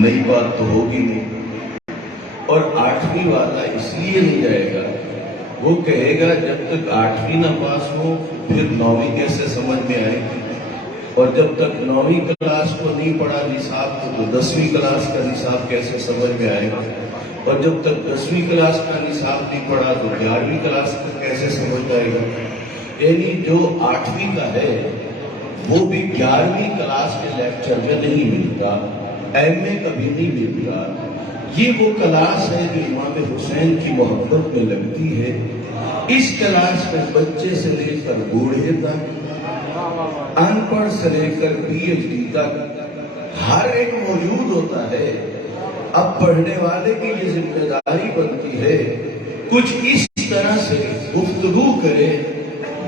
نئی بات تو ہوگی نہیں۔ اور 8ویں والا اس لیے نہیں جائے گا، وہ کہے گا جب تک 8ویں نہ پاس ہو پھر 9ویں کیسے سمجھ میں آئے گی، اور جب تک 9ویں کلاس کو نہیں پڑھا نصاب کو تو 10ویں کلاس کا نصاب کیسے سمجھ میں آئے گا، اور جب تک 10ویں کلاس کا نصاب نہیں پڑھا تو 11ویں کلاس کا کیسے سمجھ میں آئے گا۔ یعنی جو 8ویں کا ہے وہ بھی 11ویں کلاس کے لیکچر میں نہیں ملتا، ایم اے کبھی نہیں ملتا۔ یہ وہ کلاس ہے جو امام حسین کی محبت میں لگتی ہے۔ اس کلاس میں بچے سے لے کر بوڑھے تک، ان پڑھ سے لے کر پی ایچ ڈی تک ہر ایک موجود ہوتا ہے۔ اب پڑھنے والے کی یہ ذمہ داری بنتی ہے کچھ اس طرح سے گفتگو کرے،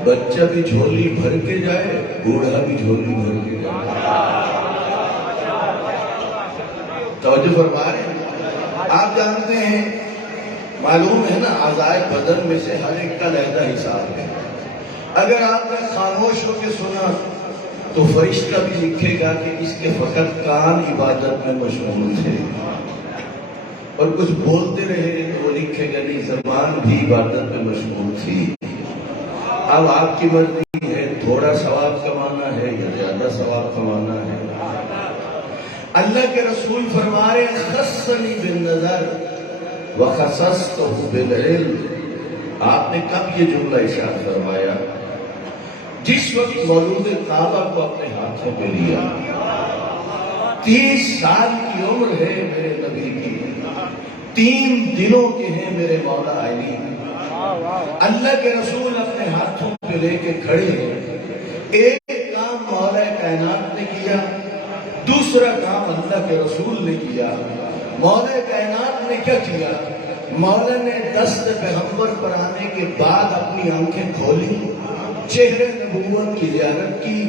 بچہ بھی جھولی بھر کے جائے، بوڑھا بھی جھولی بھر کے جائے۔ توجہ فرما رہے ہیں؟ آپ جانتے ہیں، معلوم ہے نا، اعضائے بدن میں سے ہر ایک کا علیحدہ حساب ہے۔ اگر آپ نے خاموش ہو کے سنا تو فرشتہ بھی لکھے گا کہ اس کے فقط کان عبادت میں مشغول تھے، اور کچھ بولتے رہے تو وہ لکھے گا نہیں، زبان بھی عبادت میں مشغول تھی۔ اب آپ کی مرضی ہے تھوڑا ثواب کمانا ہے یا زیادہ ثواب کمانا ہے۔ اللہ کے رسول فرما رہے خصنی بالنظر وخصصتہ بالعلم۔ آپ نے کب یہ جملہ ارشاد فرمایا؟ جس وقت مولود کعبہ کو اپنے ہاتھوں پہ لیا، 30 سال کی عمر ہے میرے نبی کی، 3 دنوں کے ہیں میرے مولا علی۔ اللہ کے رسول اپنے ہاتھوں پہ لے کے کھڑے ہیں۔ ایک کام مولا کائنات نے کیا، دوسرا کام اللہ کے رسول نے کیا۔ مولا کائنات نے کیا کیا؟ مولا نے دست پیغمبر پر آنے کے بعد اپنی آنکھیں کھولی، چہرے نبوت کی زیارت کی۔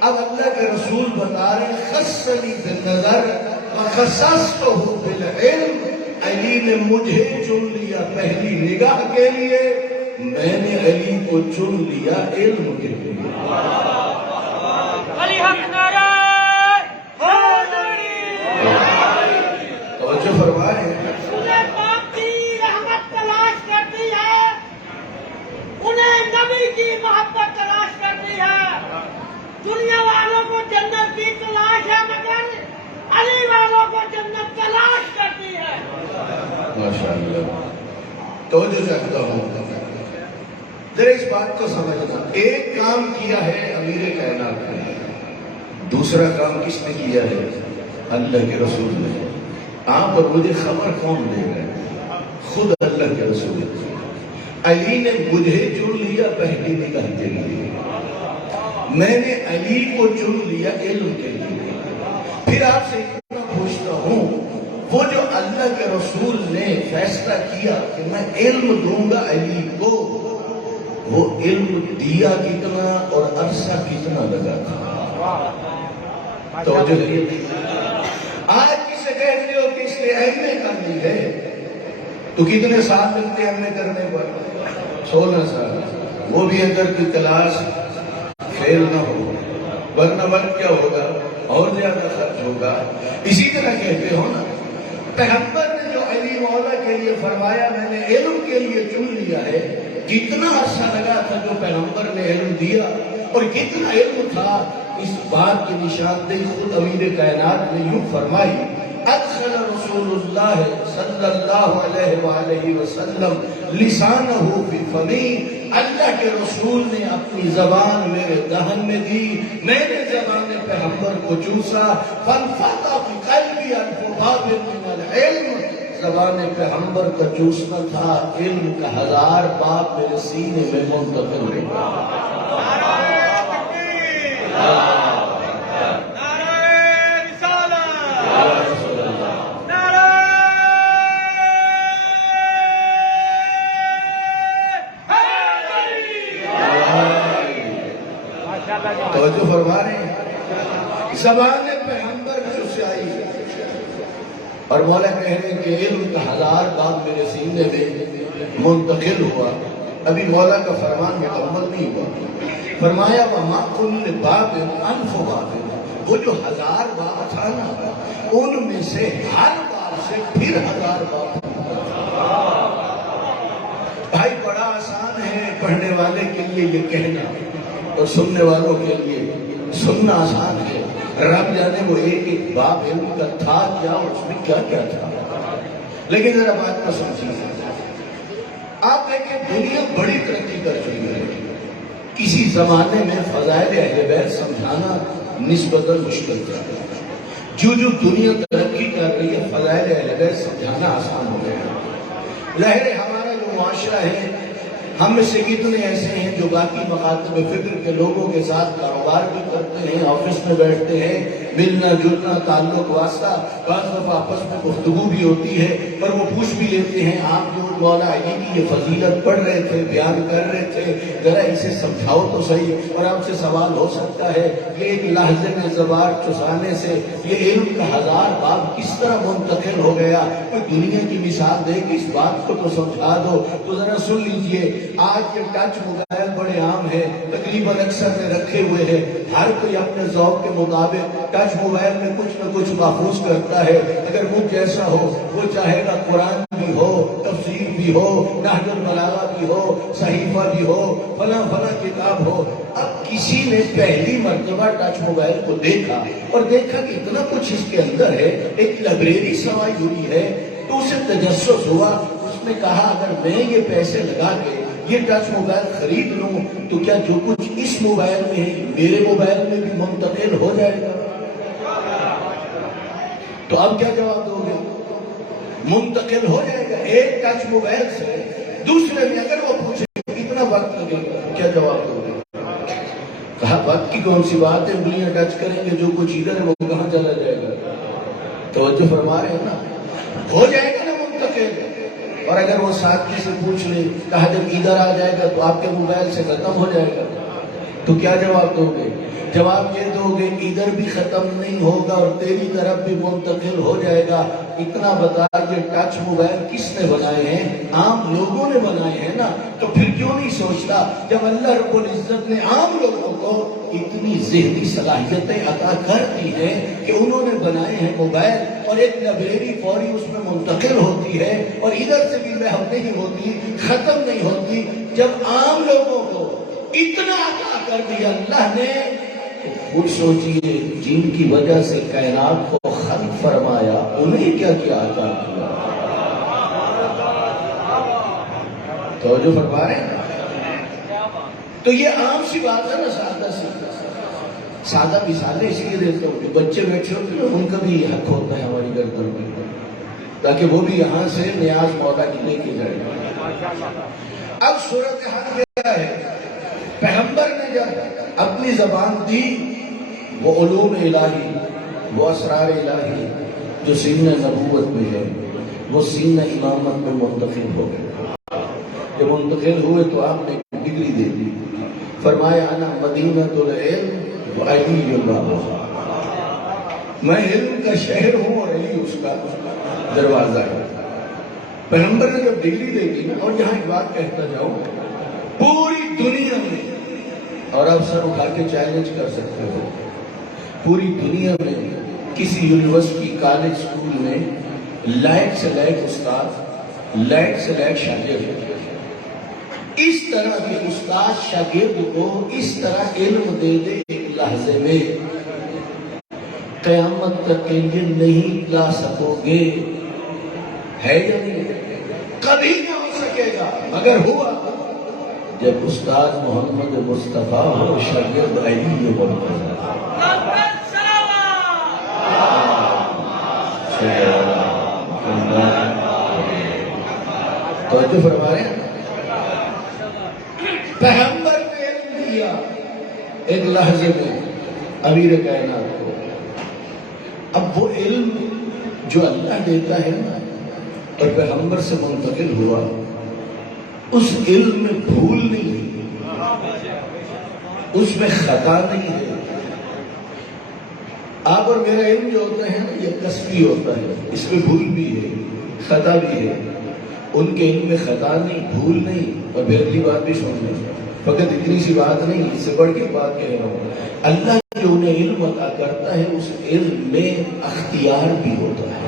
اب اللہ کے رسول بتا رہے خصنی بالنظر وخصصتہ بالعلم، علی نے مجھے چن لیا پہلی نگاہ کے لیے، میں نے علی کو چن لیا علم کے لیے۔ علی حق نعرہ توجہ فرمائے۔ انہیں باپ کی رحمت تلاش کرتی ہے، انہیں نبی کی محبت تلاش کرتی ہے۔ دنیا والوں کو جنت کی تلاش ہے مگر علی والوں کو جنت تلاش کرتی ہے۔ ماشاءاللہ، توجہ چاہتا ہوں ذرا اس بات کو سمجھنا۔ ایک کام کیا ہے امیر کائنات نے، دوسرا کام کس نے کیا ہے؟ اللہ کے رسول نے۔ آپ اور مجھے خبر کون دے گئے؟ خود اللہ کے رسول۔ علی نے مجھے چن لیا پہلی نگاہ کے لیے، میں نے علی کو چن لیا علم کے لیے۔ پھر آپ سے اتنا پوچھتا ہوں، وہ جو اللہ کے رسول نے فیصلہ کیا کہ میں علم دوں گا علی کو، وہ علم دیا کتنا اور عرصہ کتنا لگا تھا؟ توجہ ہے؟ آج کسے کہتے ہو کہ اس نے ایم اے کرنی ہے تو کتنے سال لگتے ہیں ایم اے کرنے پر؟ 16 سال۔ وہ بھی اگر کوئی کلاس فیل نہ ہو، ورنہ وقت کیا ہوگا؟ اور زیادہ خرچ ہوگا۔ اسی طرح کہتے ہو نا، پیغمبر نے جو علی مولا کے لیے فرمایا میں نے علم کے لیے چن لیا ہے، کتنا عرصہ لگا تھا جو پیغمبر نے علم دیا، اور کتنا علم تھا، اس بات کی نشاندہی خود امیر کائنات نے یوں فرمائی، ادخل رسول اللہ صلی اللہ علیہ وآلہ وسلم لسانہ فی فمی، اللہ کے رسول نے اپنی زبان میرے دہن میں دی، میں نے زبان پیغمبر کو چوسا، فانفتح بقلبی الف باب من العلم، زبان پیغمبر کا چوسنا تھا، علم کا 1000 باب میرے سینے میں منتقل ہوا۔ توجہ فرما رہے ہیں، زبان پیغمبر چوسائی، اور مولا کہہ رہے ہیں کہ علم کا 1000 باب میرے سینے میں منتقل ہوا۔ ابھی مولا کا فرمان مکمل نہیں ہوا۔ فرمایا وَمَا كُلِّ بَابٍ أَنْفُ بَابٍ، وہ جو 1000 باب تھا نا، ان میں سے ہر بار سے پھر 1000 بار. بھائی بڑا آسان ہے پڑھنے والے کے لیے یہ کہنا اور سننے والوں کے لیے سننا آسان ہے. رب جانے وہ ایک ایک باب علم کا تھا کیا اور اس میں کیا کیا تھا. لیکن ذرا بات کو سمجھیے. آپ دیکھیں دنیا بڑی ترقی کر چکی ہے. کسی زمانے میں فضائل اہل بیت سمجھانا نسبتاً مشکل تھا. جو دنیا ترقی کر رہی ہے فضائل اہل بیت سمجھانا آسان ہو گیا. ظاہر ہے ہمارا جو معاشرہ ہے ہم میں سے کتنے ایسے ہیں جو باقی مکاتب فکر کے لوگوں کے ساتھ کاروبار بھی کرتے ہیں, آفس میں بیٹھتے ہیں, ملنا جلنا تعلق واسطہ, بعض دفعہ آپس میں گفتگو بھی ہوتی ہے, پر وہ پوچھ بھی لیتے ہیں آپ جو مولا علی کی یہ فضیلت پڑھ رہے تھے, بیان کر رہے تھے, ذرا اسے سمجھاؤ تو صحیح. اور آپ سے سوال ہو سکتا ہے یہ ایک لحظے میں زبان چسانے سے یہ علم کا 1000 باب کس طرح منتقل ہو گیا. کوئی دنیا کی مثال دے کہ اس بات کو تو سمجھا دو. تو ذرا سن لیجئے, آج یہ ٹچ موبائل بڑے عام ہے, تقریباً اکثر میں رکھے ہوئے ہیں. ہر کوئی اپنے ذوق کے مطابق ٹچ موبائل میں کچھ نہ کچھ محفوظ کرتا ہے. اگر مجھ جیسا ہو وہ چاہے گا قرآن بھی ہو, تفسیر بھی ہو, نہج البلاغہ بھی ہو, صحیفہ بھی ہو, فلاں فلاں کتاب ہو. اب کسی نے پہلی مرتبہ ٹچ موبائل کو دیکھا اور دیکھا کہ اتنا کچھ اس کے اندر ہے, ایک لائبریری سمائی ہوئی ہے, تو اسے تجسس ہوا. اس نے کہا اگر میں یہ پیسے لگا کے یہ ٹچ موبائل خرید لوں تو کیا جو کچھ اس موبائل میں ہے میرے موبائل میں بھی منتقل ہو جائے گا؟ تو اب کیا جواب دو گے؟ منتقل ہو جائے گا. ایک ٹچ موبائل سے دوسرے میں اگر وہ پوچھے کتنا وقت لگے گا, کیا جواب دو گے؟ کہا وقت کی کون سی بات ہے, انگلیاں ٹچ کریں گے, جو کچھ ادھر ہے وہ کہاں چلا جائے گا. توجہ فرما رہے ہیں نا, ہو جائے گا نا منتقل. اور اگر وہ ساتھی سے پوچھ لے, کہا جب ادھر آ جائے گا تو آپ کے موبائل سے ختم ہو جائے گا, تو کیا جواب دو گے؟ جواب یہ دو گے ادھر بھی ختم نہیں ہوگا اور تیری طرف بھی منتقل ہو جائے گا. اتنا بتا, یہ ٹچ موبائل کس نے بنائے ہیں؟ عام لوگوں نے بنائے ہیں نا. تو پھر کیوں نہیں سوچتا جب اللہ رب العزت نے عام لوگوں کو اتنی ذہنی صلاحیتیں عطا کر دی ہیں کہ انہوں نے بنائے ہیں موبائل, اور ایک لائبریری فوری اس میں منتقل ہوتی ہے اور ادھر سے بھی محو نہیں ہوتی, ختم نہیں ہوتی. جب عام لوگوں کو اتنا عطا کر دیا اللہ نے, خود سوچئے جن کی وجہ سے کائنات کو خلق فرمایا انہیں کیا کیا عطا کیا. توجہ فرما رہے ہیں. تو یہ عام سی بات ہے نا, سادہ مثالیں اس لیے دیتا ہوں کہ بچے بیٹھے ہوتے ہیں ان کا بھی حق ہوتا ہے ہماری گردن میں, تاکہ وہ بھی یہاں سے نیاز مولا کی لے کے جائے. اب صورتحال کیا ہے, پیغمبر نے جب اپنی زبان دی وہ علوم الہی, وہ اسرار الہی جو سینہ نبوت میں ہے وہ سینہ امامت میں منتقل ہو گئے. جب منتقل ہوئے تو آپ نے ڈگری دے دی, فرمایا انا مدینۃ العلم وعلی اللہ, میں علم کا شہر ہوں اور علی اس کا دروازہ ہے. پیغمبر نے جب ڈگری دے دی نا, اور یہاں ایک بات کہتا جاؤں, پوری دنیا میں, اور آپ سر اٹھا کے چیلنج کر سکتے ہو, پوری دنیا میں کسی یونیورسٹی کالج اسکول میں لائق سے لائق استاد, لائق سے لائق شاگرد, اس طرح کے استاد شاگرد کو اس طرح علم دے دے ایک لحظے میں, قیامت تک کے لیے نہیں لا سکو گے. ہے یا نہیں؟ کبھی نہ ہو سکے گا. مگر ہوا جب استاد محمد مصطفیٰ ہو, شاگرد علی مرتضیٰ. توجہ فرما رہے ہیں. پیغمبر نے علم دیا ایک لحظے میں امیر کائنات کو. اب وہ علم جو اللہ دیتا ہے نا اور پیغمبر سے منتقل ہوا, اس علم میں بھول نہیں ہے, اس میں خطا نہیں ہے. آپ اور میرا علم جو ہوتا ہے نا یہ کسبی ہوتا ہے, اس میں بھول بھی ہے خطا بھی ہے. ان کے علم میں خطا نہیں, بھول نہیں. اور پھر اگلی بات بھی سن لیں, فقط اتنی سی بات نہیں, اس سے بڑھ کے بات کہہ رہا ہوں. اللہ جو انہیں علم عطا کرتا ہے اس علم میں اختیار بھی ہوتا ہے.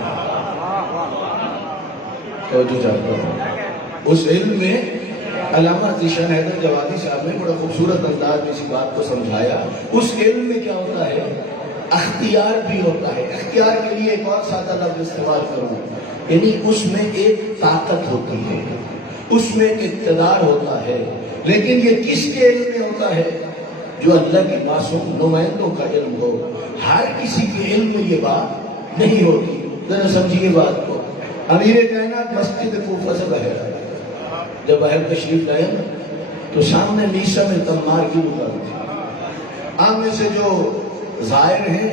توجہ چاہتا ہوں اس علم میں علامہ ذیشان حیدر جوادی صاحب نے بڑا خوبصورت انداز میں اس بات کو سمجھایا. اس علم میں کیا ہوتا ہے؟ اختیار بھی ہوتا ہے. اختیار کے لیے ایک اور سادہ لفظ استعمال کروں، یعنی اس میں ایک طاقت ہوتی ہے، اس میں ایک اقتدار ہوتا ہے. لیکن یہ کس کے علم میں ہوتا ہے؟ جو اللہ کے معصوم نمائندوں کا علم ہو. ہر کسی کے علم میں یہ بات نہیں ہوتی. ذرا سمجھیے بات کو. امیر کائنات مسجد کوفہ سے باہر آیا. جب باہر تشریف لائے تو سامنے میسا میں تمار کی دکان تھی. آپ میں سے جو زائر ہیں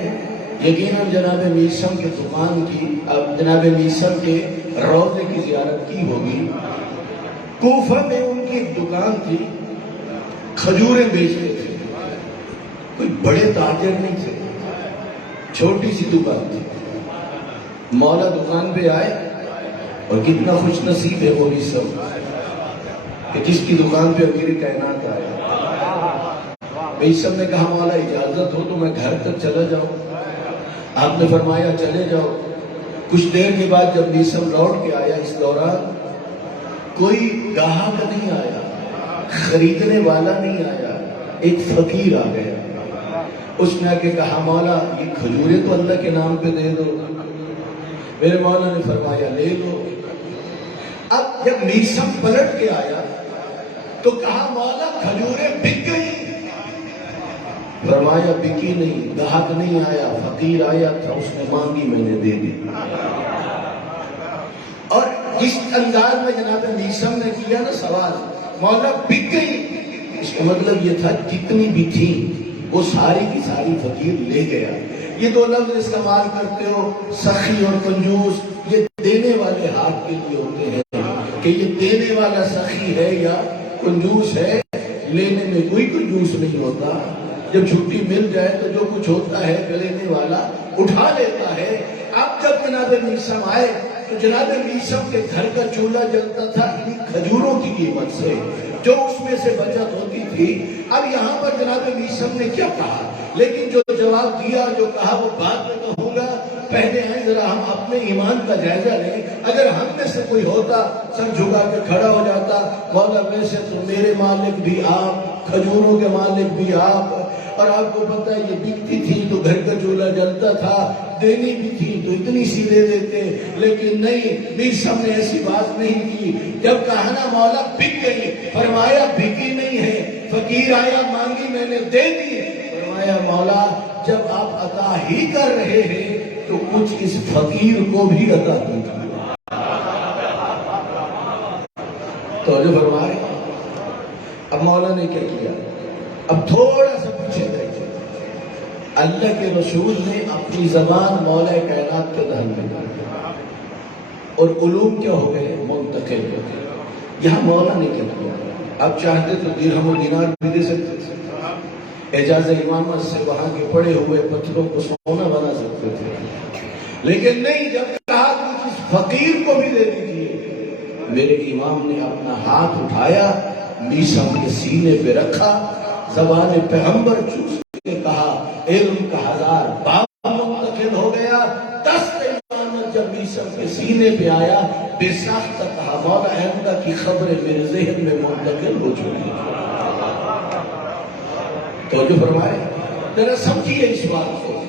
یقیناً جناب میسم کے دکان کی، اب جناب میسم کے روضے کی زیارت کی ہوگی. کوفہ میں ان کی ایک دکان تھی، کھجوریں بیچتے تھے. کوئی بڑے تاجر نہیں تھے، چھوٹی سی دکان تھی. مولا دکان پہ آئے اور کتنا خوش نصیب ہے وہ میسم کہ جس کی دکان پہ امیر کائنات آیا. میسم نے کہا مولا اجازت ہو تو میں گھر تک چلا جاؤں. آپ نے فرمایا چلے جاؤ. کچھ دیر کے بعد جب میسم لوٹ کے آیا، اس دوران کوئی گاہک نہیں آیا، خریدنے والا نہیں آیا. ایک فقیر آ گیا. اس نے آ کے کہا مولا یہ کھجوریں تو اللہ کے نام پہ دے دو. میرے مولا نے فرمایا لے لو. اب جب میسم پلٹ کے آیا تو کہا مولا کھجوریں بک گئی. فرمایا بکی نہیں، گاہک نہیں آیا، فقیر آیا تھا، اس نے مانگی، میں نے دے دی. اور جس انداز میں جناب میسم نے کیا نا سوال، مولا بک گئی، اس کا مطلب یہ تھا جتنی بھی تھی وہ ساری کی ساری فقیر لے گیا. یہ دو لفظ استعمال کرتے ہو سخی اور کنجوس، یہ دینے والے ہاتھ کے لیے ہوتے ہیں کہ یہ دینے والا سخی ہے یا کنجوس ہے. لینے میں کوئی کنجوس نہیں ہوتا. جب چھٹی مل جائے تو جو کچھ ہوتا ہے لینے والا اٹھا لیتا ہے. اب جب جناب میسم آئے تو جناب میسم کے گھر کا چولہا جلتا تھا انہیں کھجوروں کی قیمت سے جو اس میں سے بچت ہوتی تھی. اب یہاں پر جناب میسم نے کیا کہا، لیکن جو جواب دیا، جو کہا وہ بعد میں کہوں گا. پہلے ہیں ذرا ہم اپنے ایمان کا جائزہ لیں. اگر ہم میں سے کوئی ہوتا سر جھکا کے کھڑا ہو جاتا، مولا ویسے تو میرے مالک بھی آپ، کھجوروں کے مالک بھی آپ، اور آپ کو پتہ ہے یہ بکتی تھی تو گھر کا چولہا جلتا تھا، دینی بھی تھی تو اتنی سی دے دیتے. لیکن نہیں، میسم نے ایسی بات نہیں کی. جب کہا نا مولا بک گئی، فرمایا بکی نہیں ہے، فقیر آیا مانگی، میں نے دے دی. فرمایا مولا جب آپ عطا ہی کر رہے ہیں تو کچھ اس فقیر کو بھی عطا کیجیے. تو جو فرمائے اب مولا نے کیا کیا، اب تھوڑا سا پیچھے گئے. اللہ کے رسول نے اپنی زبان مولا کائنات کے دہن میں اور علوم کیا ہو گئے منتقل ہو گئے. یہاں مولا نے کیا کیا، اب چاہتے تو درہم و دینار بھی دے سکتے تھے، اعجاز امامت سے وہاں کے پڑے ہوئے پتھروں کو سونا بنا سکتے تھے. لیکن نہیں، جب کہا کہ اس فقیر کو بھی دے دیجیے، میرے امام نے اپنا ہاتھ اٹھایا، میسم کے سینے پہ رکھا، زبان پیغمبر چوس کے کہا علم کا 1000 باب منتقل ہو گیا. 10 امامت جب میسم کے سینے پہ آیا، بے ساختہ کہا مولا احمدہ کی خبریں میرے ذہن میں منتقل ہو چکی. تو جو فرمائے ذرا سمجھیے اس بات کو.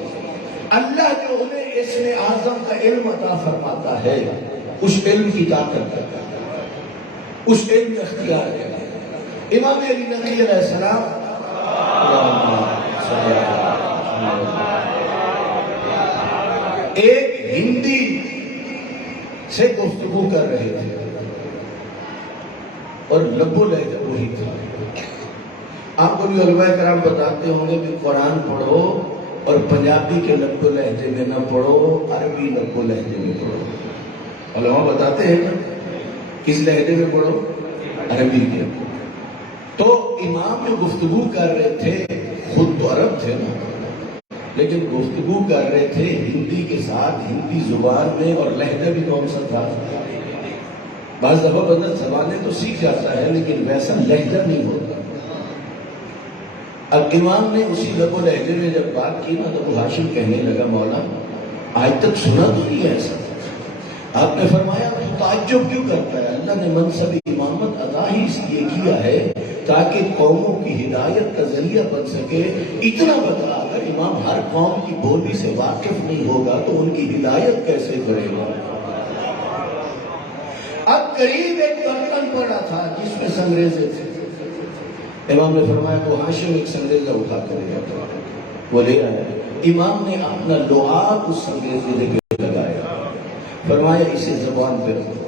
اللہ جو انہیں اسم اعظم کا علم عطا فرماتا ہے، اس علم کی طاقت کرتا ہے، اس علم میں اختیار ہے. امام علی نقی علیہ السلام ایک ہندی سے گفتگو کر رہے تھے اور لب و لہجہ وہی تھا. آپ کو بھی علماء کرام بتاتے ہوں گے کہ قرآن پڑھو اور پنجابی کے لب و لہجے میں نہ پڑھو، عربی لب و لہجے میں پڑھو. علماء بتاتے ہیں نا کس لہجے میں پڑھو، عربی کے. تو امام جو گفتگو کر رہے تھے، خود تو عرب تھے نا، لیکن گفتگو کر رہے تھے ہندی کے ساتھ، ہندی زبان میں، اور لہجہ بھی کون سا تھا. بعض دفعہ بندہ زبانیں تو سیکھ جاتا ہے لیکن ویسا لہجہ نہیں ہوتا. اب امام نے اسی لب و لہجے میں جب بات کی نا تو ابو ہاشم کہنے لگا مولا آج تک سنا تو نہیں ایسا. آپ نے فرمایا تو تعجب کیوں کرتا ہے؟ اللہ نے منصب امامت عطا ہی اس لیے کیا ہے تاکہ قوموں کی ہدایت کا ذریعہ بن سکے. اتنا بتا اگر امام ہر قوم کی بولی سے واقف نہیں ہوگا تو ان کی ہدایت کیسے کرے گا؟ اب قریب ایک برتن پڑا تھا جس میں سنگریزے تھے. امام نے فرمایا وہ ہاشم ایک سنگریزہ اٹھا کر لے آتا. وہ لے آیا. امام نے اپنا لعاب اس سنگریزے پہ لگایا. فرمایا اسے زبان پہ رکھو.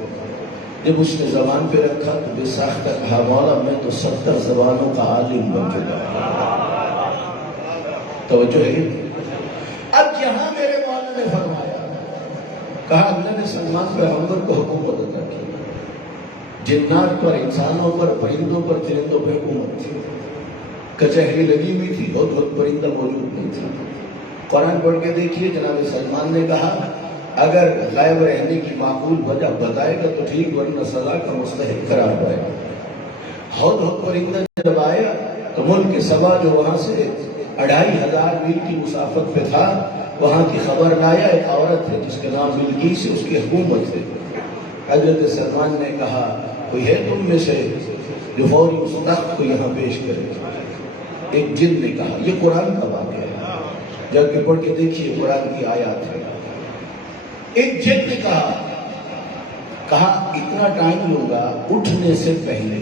جب اس نے زبان پہ رکھا تو بے ساختہ کہا مولا میں تو 70 زبانوں کا عالم بن چکا. توجہ ہے. اب یہاں میرے مولا نے فرمایا کہا اللہ نے سلمان پیغمبر کو حکومت عطا کی. جنات پر انسانوں پر پرندوں پر چرندوں پر حکومت تھی. کچہری لگی ہوئی تھی. بہت پرندہ موجود نہیں تھا. قرآن پڑھ کے دیکھیے جناب سلمان نے کہا اگر غائب رہنے کی معقول وجہ بتائے گا تو ٹھیک ورنہ سزا کا مستحق قرار پائے گا. بہت پرندہ جب آیا تو ملک سبا جو وہاں سے 2500 میل کی مسافت پہ تھا وہاں کی خبر لایا. ایک عورت ہے جس کے نام بلقیس ہے, اس کی حکومت ہے. حضرت سلمان نے کہا کوئی ہے تم میں سے جو فوری اس تخت کو یہاں پیش کرے. ایک جن نے کہا. یہ قرآن کا واقعہ ہے, جب کہ پڑھ کے دیکھیے قرآن کی آیات ہے. ایک جن نے کہا اتنا ٹائم لوں گا اٹھنے سے پہلے.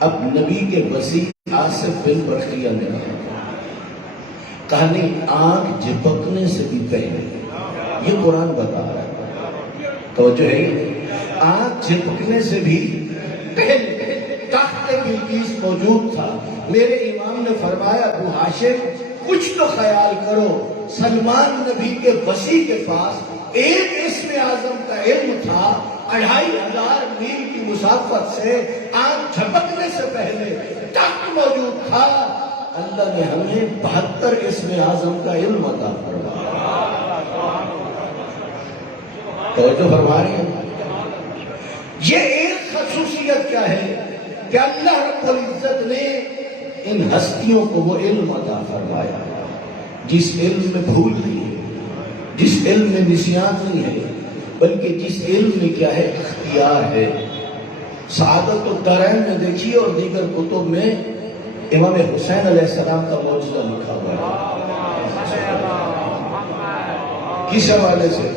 اب نبی کے وسیع آصف بن برقیہ نے کہا نہیں آنکھ جھپکنے سے بھی پہلے. یہ قرآن بتا رہا ہے. توجہ ہے. آنکھ جھپکنے سے بھی پہلے تخت بلقیس موجود تھا. میرے امام نے فرمایا ابو ہاشم کچھ تو خیال کرو. سلمان نبی کے وسیع کے پاس ایک اسم اعظم کا علم تھا. 2500 میل کی مسافت سے آنکھ جھپکنے سے پہلے تخت موجود تھا. اللہ نے ہمیں 72 اسم اعظم کا علم عطا فرمایا. توجہ فرما رہے ہیں. یہ ایک خصوصیت کیا ہے کہ اللہ رب العزت نے ان ہستیوں کو وہ علم عطا فرمایا جس علم میں بھول نہیں ہے, جس علم میں نسیان نہیں ہے, بلکہ جس علم میں کیا ہے اختیار ہے. سعادت الدارین میں دیکھیے اور دیگر کتب میں امام حسین علیہ السلام کا معجزہ لکھا ہوا ہے. کس حوالے سے؟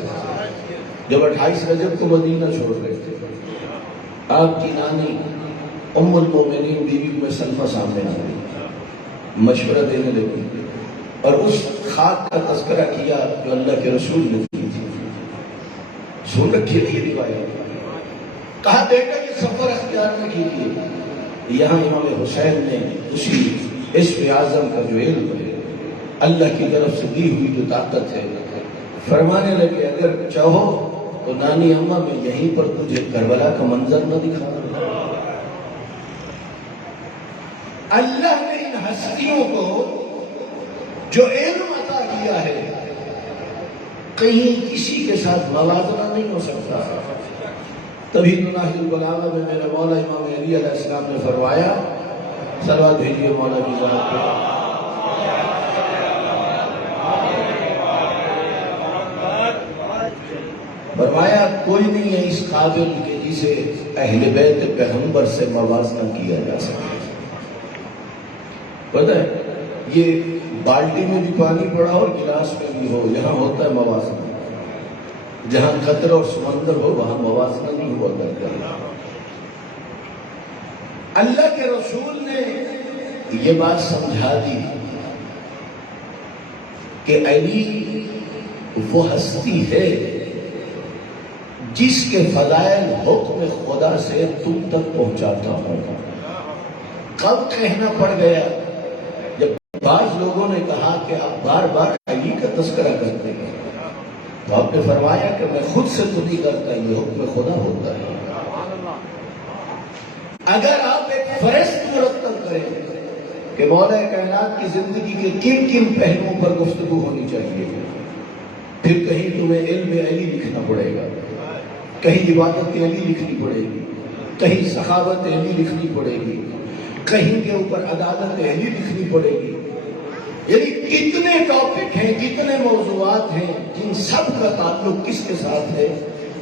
جب 28 رجب کو مدینہ چھوڑ گئے تھے آپ کی نانی ام المومنین بیوی میں سلمہ سامنے آ گئی, مشورہ دینے لگی اور اس خاک کا تذکرہ کیا جو اللہ کے رسول نے کی تھی. سن رکھیے یہ روایت. کہا بیٹا یہ سفر اختیار نہ کیجیے. یہاں امام حسین نے اسی اسم اعظم کا جو علم ہے اللہ کی طرف سے دی ہوئی جو طاقت ہے فرمانے لگے اگر چاہو تو نانی اماں میں یہیں پر تجھے کربلا کا منظر نہ دکھا. اللہ نے ان ہستیوں کو جو علم عطا کیا ہے کہیں کسی کے ساتھ موازنہ نہیں ہو سکتا. تبھی تو ناہج البلاغہ میں میرے مولا امام علی علیہ السلام نے فرمایا صلوات بھیجیے مولا کی ذات پہ. فرمایا کوئی نہیں ہے اس قابل کہ جسے اہل بیت پیغمبر سے موازنہ کیا جا سکے. پتہ ہے یہ بالٹی میں بھی پانی پڑا اور گلاس میں بھی ہو یہاں ہوتا ہے موازنہ. جہاں قطر اور سمندر ہو وہاں موازنہ نہیں ہوا کرتا. اللہ کے رسول نے یہ بات سمجھا دی کہ علی وہ ہستی ہے جس کے فضائل حکم خدا سے تم تک پہنچاتا ہوگا. کب کہنا پڑ گیا؟ جب بعض لوگوں نے کہا کہ آپ بار بار علی کا تذکرہ کرتے ہیں تو آپ نے فرمایا کہ میں خود سے تو نہیں کرتا, یہ حکم خدا ہوتا ہے. اگر آپ ایک فہرست مرتب کریں کہ مولا کائنات کی زندگی کے کن کن پہلوؤں پر گفتگو ہونی چاہیے, پھر کہیں تمہیں علم علی لکھنا پڑے گا, کہیں عبادت علی لکھنی پڑے گی, کہیں سخاوت علی لکھنی پڑے گی, کہیں کے اوپر عدالت اہلی لکھنی پڑے گی. یعنی کتنے ٹاپک ہیں، کتنے موضوعات ہیں جن سب کا تعلق کس کے ساتھ ہے؟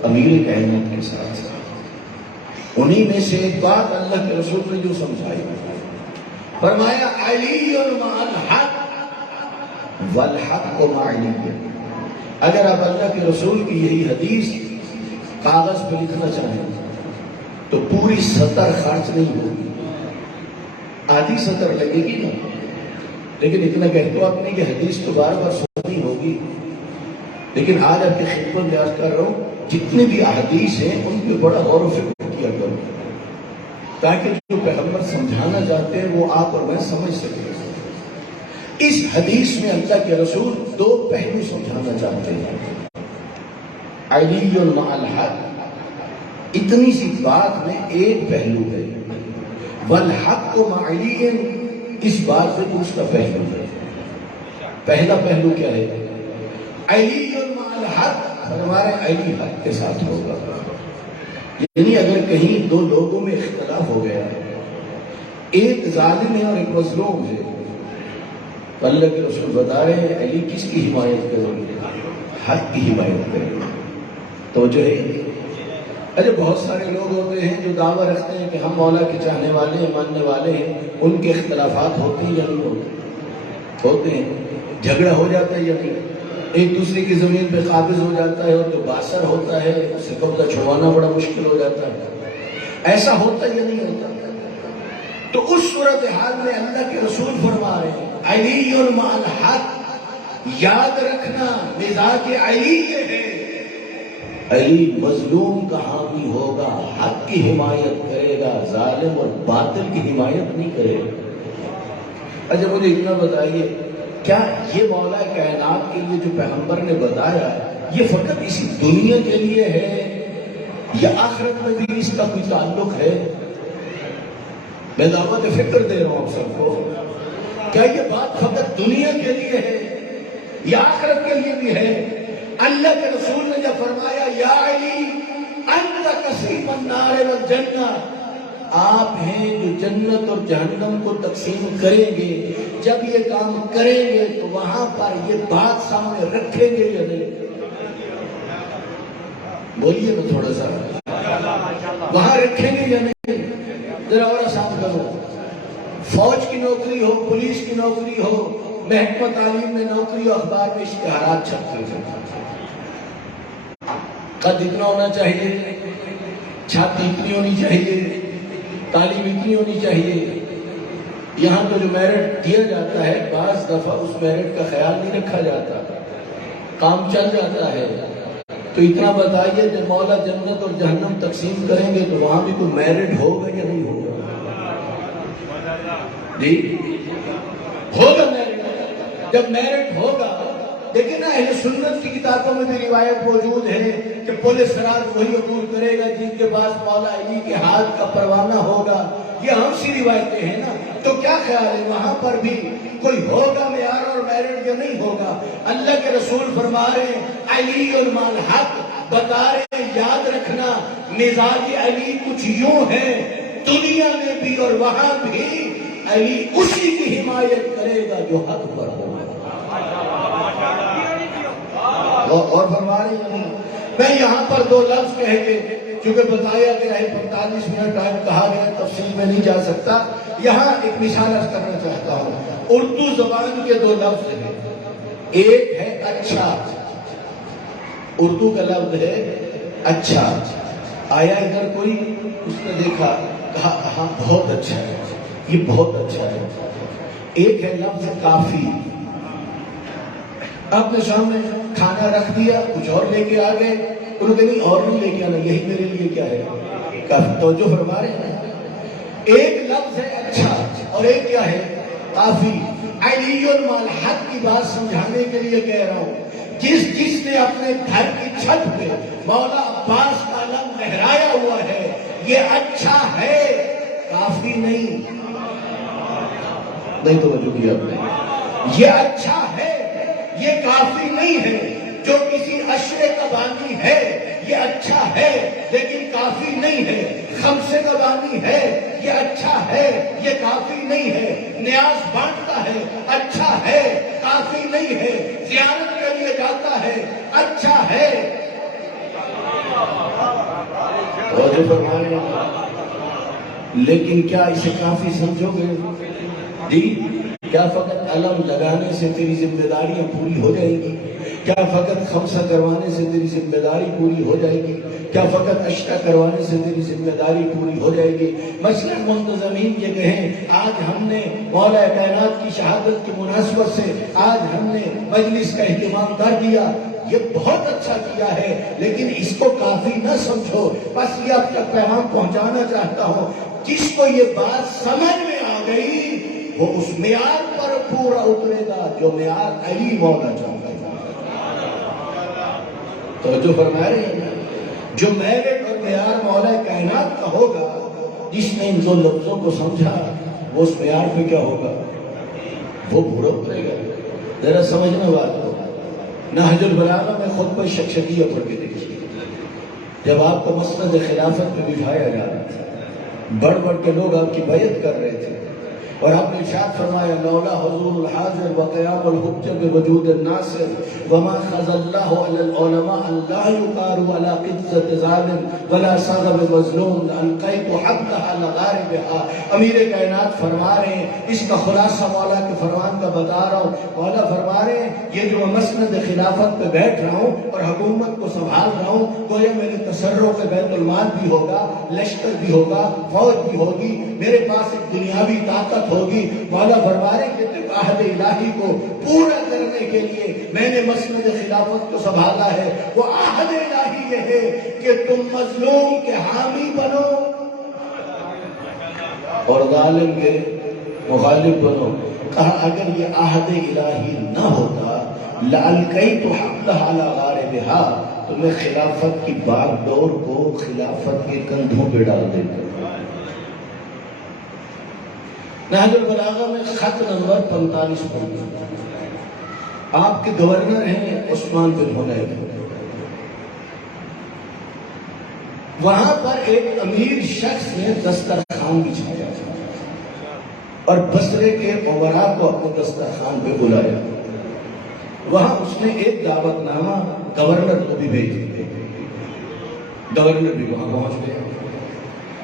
امیر کائنات کے ساتھ. انہی میں سے ایک بات اللہ کے رسول نے جو سمجھائی، فرمایا علی مع الحق والحق مع علی. اگر آپ اللہ کے رسول کی یہی حدیث کاغذ پہ لکھنا چاہیں تو پوری سطر خرچ نہیں ہوگی، آدھی سطر لگے گی نا. لیکن اتنا کہہ تو آپ نے کہ حدیث تو بار بار سننی ہوگی. لیکن آج آپ کی خدمت میں عرض کر رہا ہوں، جتنے بھی احادیث ہیں ان پہ بڑا غور و فکر کیا کرو، تاکہ جو پیغمبر سمجھانا چاہتے ہیں وہ آپ اور میں سمجھ سکیں. اس حدیث میں اللہ کے رسول دو پہلو سمجھانا چاہتے ہیں. علی مع الحق، اتنی سی بات میں ایک پہلو ہے. والحق مع علی، اس بات سے دوسرا پہلو ہے. پہلا پہلو کیا ہے؟ علی مع الحق، ہمارے علی حق کے ساتھ ہوگا. یعنی اگر کہیں دو لوگوں میں اختلاف ہو گیا ہے، ایک ظالم ہے اور ایک مظلوم ہے، تو اللہ کے رسول بتا رہے ہیں علی کس کی حمایت کریں گے؟ حق کی حمایت کریں گے. تو جو ہے اچھا، بہت سارے لوگ ہوتے ہیں جو دعویٰ رکھتے ہیں کہ ہم مولا کے چاہنے والے ہیں، ماننے والے ہیں. ان کے اختلافات ہوتے ہیں یا نہیں ہوتے؟ ہوتے ہیں. جھگڑا ہو جاتا ہے یا نہیں؟ ایک دوسرے کی زمین پہ قابض ہو جاتا ہے اور جو باثر ہوتا ہے اسے قبضہ چھڑوانا بڑا مشکل ہو جاتا ہے. ایسا ہوتا ہے یا نہیں ہوتا؟ تو اس صورتحال میں اللہ کے رسول فرما رہے ہیں علی مع الحق. یاد رکھنا مزاج علی یہ ہے، علی مظلوم کا حامی ہوگا، حق کی حمایت کرے گا، ظالم اور باطل کی حمایت نہیں کرے گا. اچھا مجھے اتنا بتائیے، کیا یہ مولا کائنات کے لیے جو پیغمبر نے بتایا یہ فقط اسی دنیا کے لیے ہے یا آخرت میں بھی اس کا کوئی تعلق ہے؟ میں دعوت فکر دے رہا ہوں آپ سب کو. کیا یہ بات فقط دنیا کے لیے ہے یا آخرت کے لیے بھی ہے؟ اللہ کے رسول نے جب فرمایا یا علی انت قسیم النار والجنہ، آپ ہیں جو جنت اور جہنم کو تقسیم کریں گے. جب یہ کام کریں گے تو وہاں پر یہ بات سامنے رکھیں گے یا نہیں؟ بولیے میں تھوڑا سا، وہاں رکھیں گے یا نہیں؟ ذرا اور آسان کرو. فوج کی نوکری ہو، پولیس کی نوکری ہو، محکمہ تعلیم میں نوکری ہو، اخبار میں اشتہارات چھپتے ہیں. قد اتنا ہونا چاہیے، چھاتی اتنی ہونی چاہیے، تعلیم اتنی ہونی چاہیے. یہاں تو جو میرٹ دیا جاتا ہے بعض دفعہ اس میرٹ کا خیال نہیں رکھا جاتا، کام چل جاتا ہے. تو اتنا بتائیے جب مولا جنت اور جہنم تقسیم کریں گے تو وہاں بھی کوئی میرٹ ہوگا یا نہیں ہوگا؟ جی ہوگا میرٹ. جب میرٹ ہوگا، لیکن اہل سنت کی کتابوں میں بھی روایت موجود ہے کہ پولیس سراج وہی عبور کرے گا جن کے پاس مولا علی کے ہاتھ کا پروانہ ہوگا. یہ ہم سی روایتیں ہیں نا. تو کیا خیال ہے وہاں پر بھی کوئی ہوگا معیار اور میرٹ یا نہیں ہوگا؟ اللہ کے رسول فرما رہے ہیں علی مع الحق، بتا رہے ہیں یاد رکھنا مزاج علی کچھ یوں ہے، دنیا میں بھی اور وہاں بھی علی اسی کی حمایت کرے گا جو حق پر ہوگا. اور فرما رہے ہیں میں یہاں پر دو لفظ کہہ کے، چونکہ بتایا گیا ہے 45 منٹ ٹائم کہا گیا، تفصیل میں نہیں جا سکتا. یہاں ایک مثال عرض کرنا چاہتا ہوں. اردو زبان کے دو لفظ ہیں. ایک ہے اچھا، اردو کا لفظ ہے اچھا. آیا ادھر کوئی، اس نے دیکھا کہا ہاں بہت اچھا ہے، یہ بہت اچھا ہے. ایک ہے لفظ کافی. آپ نے سامنے کھانا رکھ دیا، کچھ اور لے کے آ گئے، انہوں نے نہیں اور نہیں لے کے آنا، یہی میرے لیے کیا ہے کافی. توجہ فرما رہے ہیں. ایک لفظ ہے اچھا اور ایک کیا ہے کافی. علی مع الحق کی بات سمجھانے کے لیے کہہ رہا ہوں. جس نے اپنے گھر کی چھت پہ مولا عباس کا علم لہرایا ہوا ہے، یہ اچھا ہے، کافی نہیں. نہیں توجہ کیا آپ نے؟ یہ اچھا ہے، یہ کافی نہیں ہے. جو کسی عشرے کا بانی ہے یہ اچھا ہے لیکن کافی نہیں ہے، خمسے قبانی ہے یہ اچھا ہے یہ کافی نہیں ہے، نیاز بانٹتا ہے اچھا ہے کافی نہیں ہے، زیارت کے لیے جاتا ہے اچھا ہے۔ اور جو فرمانے لیکن کیا اسے کافی سمجھو گے؟ جی کیا فقط علم لگانے سے تیری ذمہ داریاں پوری ہو جائیں گی؟ کیا فقط خمسہ کروانے سے تیری ذمہ داری پوری ہو جائے گی؟ کیا فقط اشرا کروانے سے تیری ذمہ داری پوری ہو جائے گی؟ مثلا منتظمین یہ کہیں آج ہم نے مولا کائنات کی شہادت کی مناسبت سے آج ہم نے مجلس کا اہتمام کر دیا، یہ بہت اچھا کیا ہے، لیکن اس کو کافی نہ سمجھو۔ بس یہ اب تک پیغام پہنچانا چاہتا ہوں، جس کو یہ بات سمجھ میں آ گئی وہ اس معیار پر پورا اترے گا جو معیار علی مولا چاہتا ہے۔ توجہ فرما رہے ہیں، جو میرٹ اور معیار مولا کائنات کا ہوگا، جس نے ان دو لفظوں کو سمجھا وہ اس معیار پہ کیا ہوگا؟ وہ پورا اترے گا۔ ذرا سمجھنا بات کو، نہج البلاغہ میں خطبہ شکشکیہ پڑھ کے دیکھیے، جب آپ کو مسند خلافت میں بٹھایا جا رہا تھا، بڑھ بڑھ کے لوگ آپ کی بیعت کر رہے تھے، اور آپ نے ارشاد فرمایا لولا حضور الحاضر وقیام الحجہ بوجود الناصر وما خذ اللہ علی العلماء لا یقاروا علی قدسۃ ظالم ولا صغب مظلوم القیت حقها لغاربها۔ امیر کائنات فرما رہے ہیں، اس کا خلاصہ مولا کے فرمان کا بتا رہا ہوں، مولا فرما رہے ہیں یہ جو میں مسند خلافت پہ بیٹھ رہا ہوں اور حکومت کو سنبھال رہا ہوں، گویا میرے تصرف میں بیت المال بھی ہوگا، لشکر بھی ہوگا، فوج بھی ہوگی، میرے پاس ایک دنیاوی طاقت ہوگی۔ مولا فرما رہے کہ عہد الہی کو پورا کرنے کے لیے میں نے مسند خلافت کو سنبھالا ہے۔ وہ عہد الہی یہ ہے کہ تم مظلوم کے حامی بنو اور ظالم کے مخالف بنو۔ کہا اگر یہ عہد الہی نہ ہوتا لألقیت حقها علی غاربها، تو میں خلافت کی باغ ڈور کو خلافت کے کندھوں پہ ڈال دیتا۔ نہج البلاغہ میں خط نمبر 45 پر آپ کے گورنر ہیں عثمان بن حنیف، وہاں پر ایک امیر شخص نے دسترخوان بچھایا اور بصرے کے امراء کو اپنے دسترخوان پہ بلایا۔ وہاں اس نے ایک دعوت نامہ گورنر کو بھی بھیج دیا، گورنر بھی وہاں پہنچ گیا،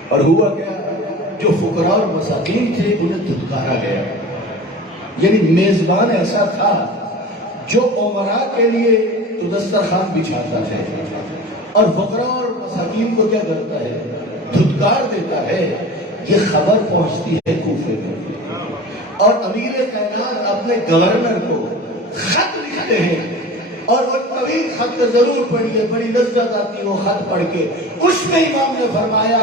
اور ہوا کیا، جو فقراء اور مساکین تھے انہیں دھتکارا گیا۔ یعنی میزبان ایسا تھا جو امراء کے لیے تو دسترخوان بچھاتا ہے اور فقراء اور مساکین کو کیا کرتا ہے؟ دھتکار دیتا ہے۔ یہ خبر پہنچتی ہے کوفے میں، اور امیر کائنات اپنے گورنر کو خط لکھتے ہیں، اور وہ طویل خط ضرور پڑھیے، بڑی لذت آتی وہ خط پڑھ کے۔ اس میں امام نے فرمایا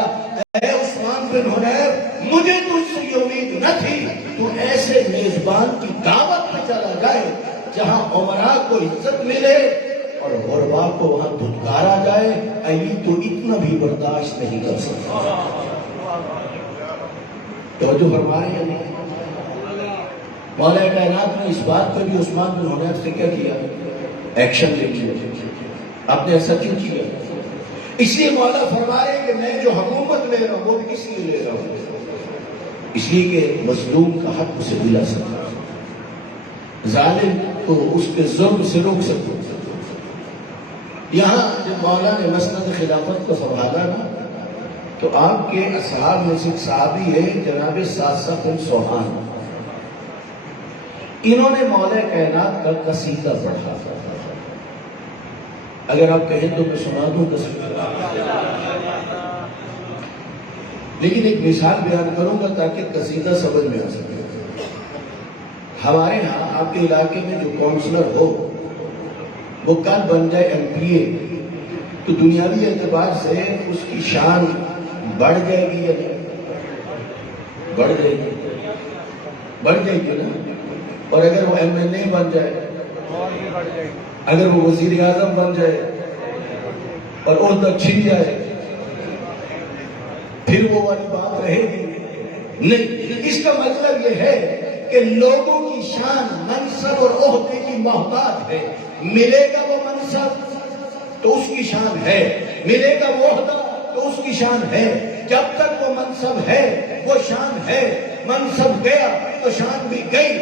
اے عثمان بن حنیف، مجھے تجھ سے یہ امید نہ تھی تو ایسے میزبان کی دعوت پہ چلا جائے جہاں عمراء کو عزت ملے اور غربا کو وہاں دھتکارا جائے۔ علی تو اتنا بھی برداشت نہیں کر سکتا۔ توجہ فرما رہے ہیں، مولا کائنات نے اس بات پہ بھی عثمان بن حنیف سے کیا کیا؟ ایکشن لے لیا۔ آپ نے ایسا کیوں کیا؟ اس لیے مولا فرما رہے ہیں کہ میں جو حکومت لے رہا ہوں وہ بھی کس لیے لے رہا ہوں؟ اس لیے کہ مظلوم کا حق اسے دلا سکتا، ظالم کو اس کے ظلم سے روک سکتا۔ یہاں جب مولا نے مسند خلافت کو سنبھالا نا، تو آپ کے اصحاب میں سے ایک صحابی ہے جناب ساسا بن سوہان، انہوں نے مولا کائنات کا قصیدہ پڑھا۔ اگر آپ کہیں تو میں سنا دوں قصیدہ، لیکن ایک مثال بیان کروں گا تاکہ قصیدہ سمجھ میں آ سکے۔ ہمارے ہاں آپ کے علاقے میں جو کونسلر ہو وہ کل بن جائے ایم پی اے، تو دنیاوی اعتبار سے اس کی شان بڑھ جائے گی یا نہیں؟ بڑھ جائے گی، بڑھ جائے گی نا۔ اور اگر وہ ایم ایل اے بن جائے، اگر وہ وزیر اعظم بن جائے اور عہدہ چھن جائے، پھر وہ والی بات رہے گی نہیں۔ اس کا مطلب یہ ہے کہ لوگوں کی شان منصب اور عہدے کی محتاج ہے۔ ملے گا وہ منصب تو اس کی شان ہے، ملے گا وہ عہدہ تو اس کی شان ہے، جب تک وہ منصب ہے وہ شان ہے، منصب گیا تو شان بھی گئی۔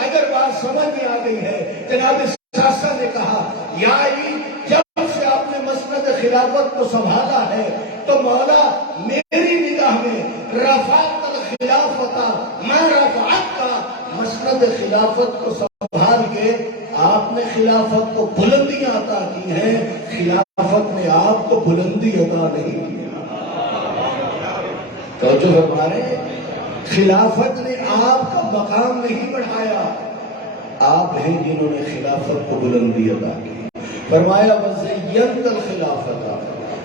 اگر بات سمجھ میں آ گئی ہے، جناب ساسا نے کہا یا علی جب سے آپ نے مسند خلافت کو سنبھالا ہے تو مولا میری نگاہ میں رفعت الخلافت ما رفعت کا مسند خلافت کو سنبھال کے آپ نے خلافت کو بلندیاں عطا کی ہیں، خلافت نے آپ کو بلندی عطا نہیں کی۔ توجہ فرما رہے ہیں، خلافت نے آپ کا مقام نہیں بڑھایا، آپ ہیں جنہوں نے خلافت کو بلندی عطا کی۔ فرمایا وَزَيَّنْتَ الْخِلَافَةَ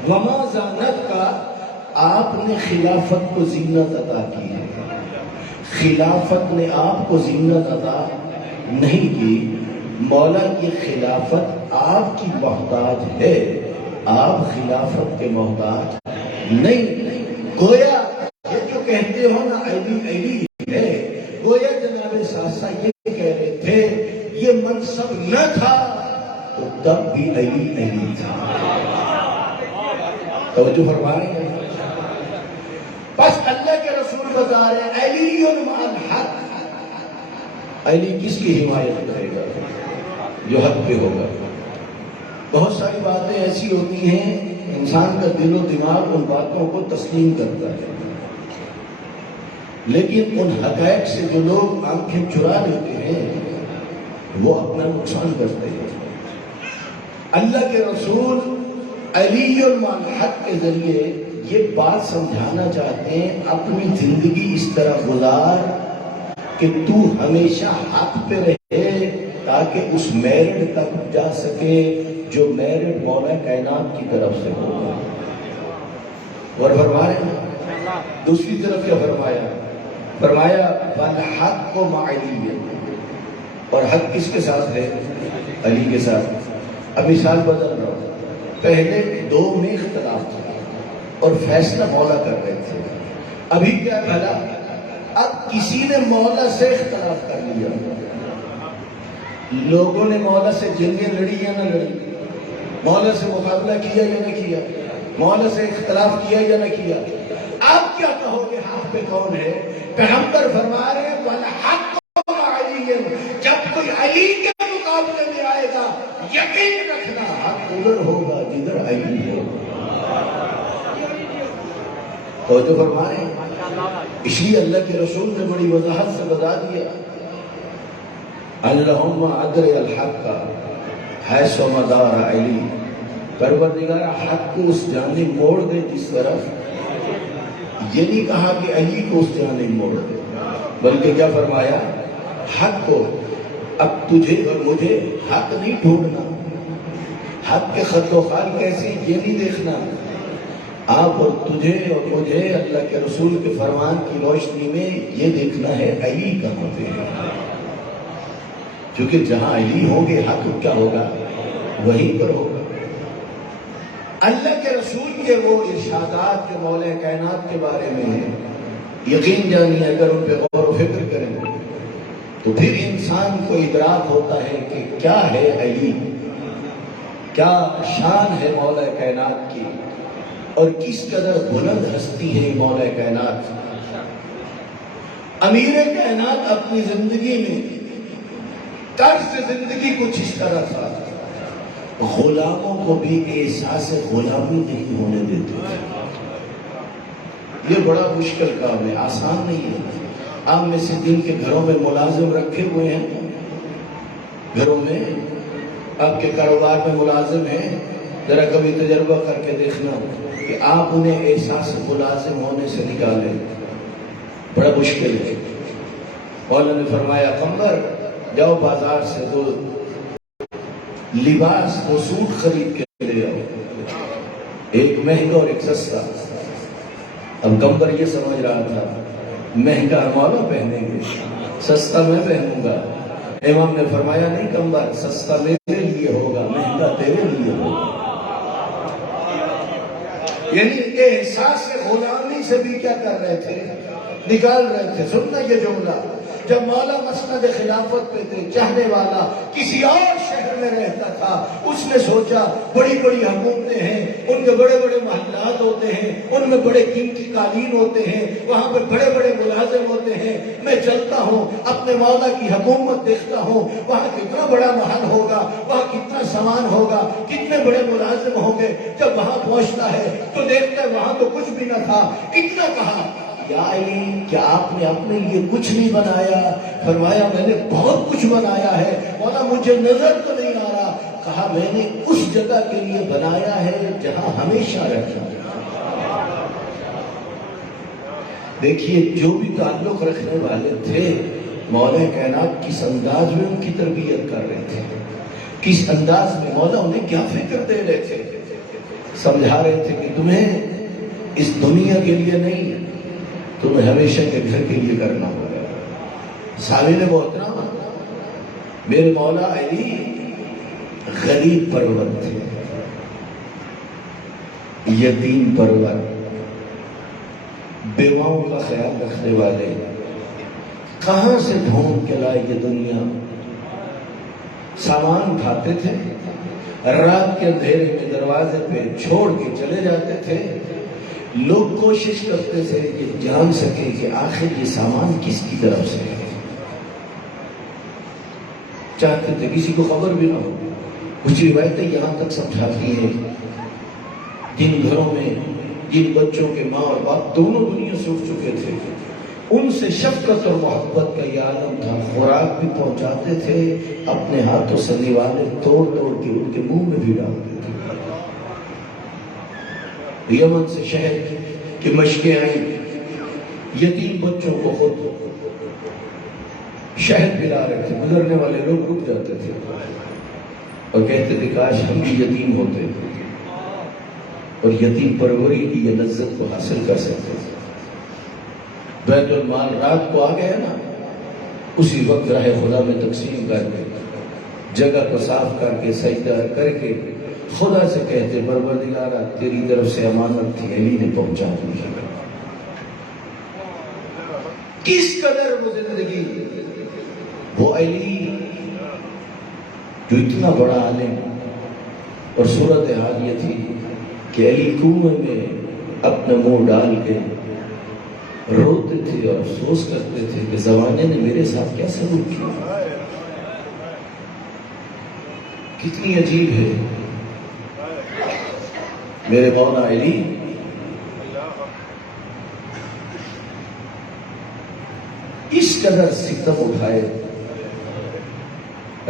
وَمَا زَانَتْ کا آپ نے خلافت کو زینت عطا کی ہے، خلافت نے آپ کو زینت عطا نہیں کی۔ مولا کی خلافت آپ کی محتاج ہے، آپ خلافت کے محتاج نہیں۔ گویا یہ جو کہتے ہو نا علی علی ہے، گویا جناب ساسا یہ کہہ رہے تھے یہ منصب نہ تھا تو تب بھی علی علی تھا۔ توجہ فرما رہے ہیں۔ بس اللہ کے رسول بتا رہے ہیں علی مع الحق، علی کس کی حمایت کرے گا؟ جو حق پہ ہوگا۔ بہت ساری باتیں ایسی ہوتی ہیں انسان کا دل و دماغ ان باتوں کو تسلیم کرتا ہے، لیکن ان حقائق سے جو لوگ آنکھیں چرا لیتے ہیں وہ اپنا نقصان کرتے ہیں۔ اللہ کے رسول علی مع الحق کے ذریعے یہ بات سمجھانا چاہتے ہیں اپنی زندگی اس طرح گزار کہ تو ہمیشہ حق پہ رہے تاکہ اس میرٹ تک جا سکے جو میرٹ مولا کائنات کی طرف سے ہوگا۔ اور فرما رہے ہیں دوسری طرف کیا فرمایا؟ فرمایا وَالْحَقُّ مَعَ عَلِيٍّ، اور حق کس کے ساتھ ہے؟ علی کے ساتھ۔ اب مثال بدل رہا ہوں، پہلے دو میں اختلاف تھا اور فیصلہ مولا کر رہے تھے، ابھی کیا بھلا اب کسی نے مولا سے اختلاف کر لیا، لوگوں نے مولا سے جنگیں لڑی یا نہ لڑی، مولا سے مقابلہ کیا یا نہ کیا، مولا سے اختلاف کیا یا نہ کیا، آپ کیا کہو گے حق پہ کون ہے؟ پیغمبر فرما رہے ہیں وَالْحَقُّ مَعَ عَلِيٍّ، جب کوئی علی کے مقابلے میں آئے گا یقین رکھنا حق ادھر ہوگا جدھر علی ہو۔ توجہ فرما رہے ہیں، اس لیے اللہ کے رسول نے بڑی وضاحت سے بتا دیا اللہم ادر الحق حیث مدار علی، پروردگار حق کو اس جانب موڑ دے جس طرف، یہ نہیں کہا کہ علی کو اس جانب موڑ دے، بلکہ کیا فرمایا؟ حق کو۔ اب تجھے اور مجھے حق نہیں ڈھونڈنا، حق کے خط و خال کیسے یہ نہیں دیکھنا، آپ اور تجھے اور مجھے اللہ کے رسول کے فرمان کی روشنی میں یہ دیکھنا ہے علی کہاں پہ ہے، کیونکہ جہاں علی ہوں گے حق کیا ہوگا؟ وہیں پر ہوگا۔ اللہ کے رسول کے وہ ارشادات جو مولا کائنات کے بارے میں ہیں، یقین جانیے اگر ان پہ غور و فکر کریں تو پھر انسان کو ادراک ہوتا ہے کہ کیا ہے علی، کیا شان ہے مولا کائنات کی، اور کس قدر بلند ہستی ہے مولا کائنات۔ امیر کائنات اپنی زندگی میں طرز زندگی کچھ اس طرح تھا، غلاموں کو بھی احساس غلامی نہیں ہونے دیتے۔ یہ بڑا مشکل کام ہے، آسان نہیں ہے۔ آپ میں سے جن کے گھروں میں ملازم رکھے ہوئے ہیں، گھروں میں آپ کے کاروبار میں ملازم ہیں، ذرا کبھی تجربہ کر کے دیکھنا کہ آپ انہیں احساس ملازم ہونے سے نکالیں، بڑا مشکل ہے۔ مولا نے فرمایا قمر جاؤ بازار سے دو لباس وہ سوٹ خرید کے لے آؤ، ایک مہنگا اور ایک سستا۔ اب قمر یہ سمجھ رہا تھا مہنگا مولا پہنیں گے، سستا میں پہنوں گا۔ امام نے فرمایا نہیں قمر، سستا میرے لیے ہوگا، مہنگا تیرے لیے ہوگا۔ یعنی احساس غلامی سے بھی کیا کر رہے تھے؟ نکال رہے تھے۔ سننا یہ جملہ، جب مولا مسند خلافت پہ تھے، چاہنے والا کسی اور شہر میں میں رہتا تھا، اس نے سوچا بڑی بڑی حکومتیں ہیں، ان میں بڑے بڑے محلات ہوتے ہیں، ان میں بڑے قیمتی قالین ہوتے ہیں، وہاں پر بڑے بڑے ملازم ہوتے ہیں، میں چلتا ہوں اپنے مولا کی حکومت دیکھتا ہوں، وہاں کتنا بڑا محل ہوگا، وہاں کتنا سامان ہوگا، کتنے بڑے ملازم ہوں گے۔ جب وہاں پہنچتا ہے تو دیکھتا ہے وہاں تو کچھ بھی نہ تھا۔ اتنا کہا یا علی کیا آپ نے اپنے لیے کچھ نہیں بنایا؟ فرمایا میں نے بہت کچھ بنایا ہے مولا، مجھے نظر تو نہیں آ رہا۔ کہا میں نے اس جگہ کے لیے بنایا ہے جہاں ہمیشہ رہنا۔ دیکھیے جو بھی تعلق رکھنے والے تھے مولا کائنات کس انداز میں ان کی تربیت کر رہے تھے، کس انداز میں مولا انہیں کیا فکر دے رہے تھے۔ سمجھا رہے تھے کہ تمہیں اس دنیا کے لیے نہیں، تمہیں ہمیشہ کے گھر کے لیے کرنا ہوگا۔ سامعین محترم، میرے مولا علی غریب پرور تھے، یتیم پرور، بیواؤں کا خیال رکھنے والے۔ کہاں سے ڈھونڈ کے لائے یہ دنیا؟ سامان اٹھاتے تھے، رات کے اندھیرے میں دروازے پہ چھوڑ کے چلے جاتے تھے۔ لوگ کوشش کرتے تھے کہ جان سکیں کہ آخر یہ سامان کس کی طرف سے ہے، چاہتے تھے کسی کو خبر بھی نہ ہو۔ کچھ روایتیں یہاں تک سمجھاتی ہیں جن گھروں میں جن بچوں کے ماں اور باپ دونوں دنیا سے اٹھ چکے تھے، ان سے شفقت اور محبت کا یہ عالم تھا۔ خوراک بھی پہنچاتے تھے، اپنے ہاتھوں سے دیواریں توڑ توڑ کے ان کے منہ میں بھی ڈالتے تھے۔ یمن سے شہر کی مشکیں آئیں، یتیم بچوں کو خود شہد پلا رہے تھے، گزرنے والے لوگ رک جاتے تھے اور کہتے تھے کاش ہم بھی یتیم ہوتے اور یتیم پروری کی یہ لذت کو حاصل کر سکتے تھے۔ بیت المال رات کو آ گیا نا، اسی وقت راہ خدا میں تقسیم کر کے جگہ کو صاف کر کے سجدہ کر کے خدا سے کہتے پروردگارا تیری طرف سے امانت تھی، علی نے پہنچا دی۔ کس قدر وہ زندگی، وہ علی جو اتنا بڑا عالم، اور صورتحال یہ تھی کہ علی کنویں میں اپنا منہ ڈال کے روتے تھے اور افسوس کرتے تھے کہ زمانے نے میرے ساتھ کیا سلوک کیا۔ کتنی عجیب ہے میرے مولا علی۔ اس قدر ستم اٹھائے،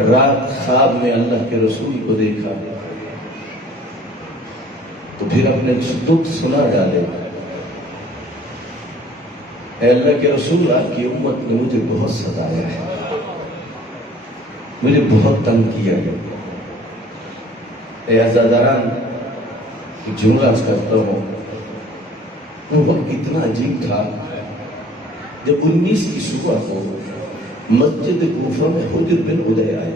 رات خواب میں اللہ کے رسول کو دیکھا تو پھر اپنے دکھ سنا ڈالے، اے اللہ کے رسول آپ کی امت نے مجھے بہت ستایا ہے، مجھے بہت تنگ کیا ہے۔ اے عزاداران جملہ کرتا ہوں، وہ وقت اتنا عجیب تھا جب 19 کی صبح کو مسجد کوفہ میں حجر بن ادے آئے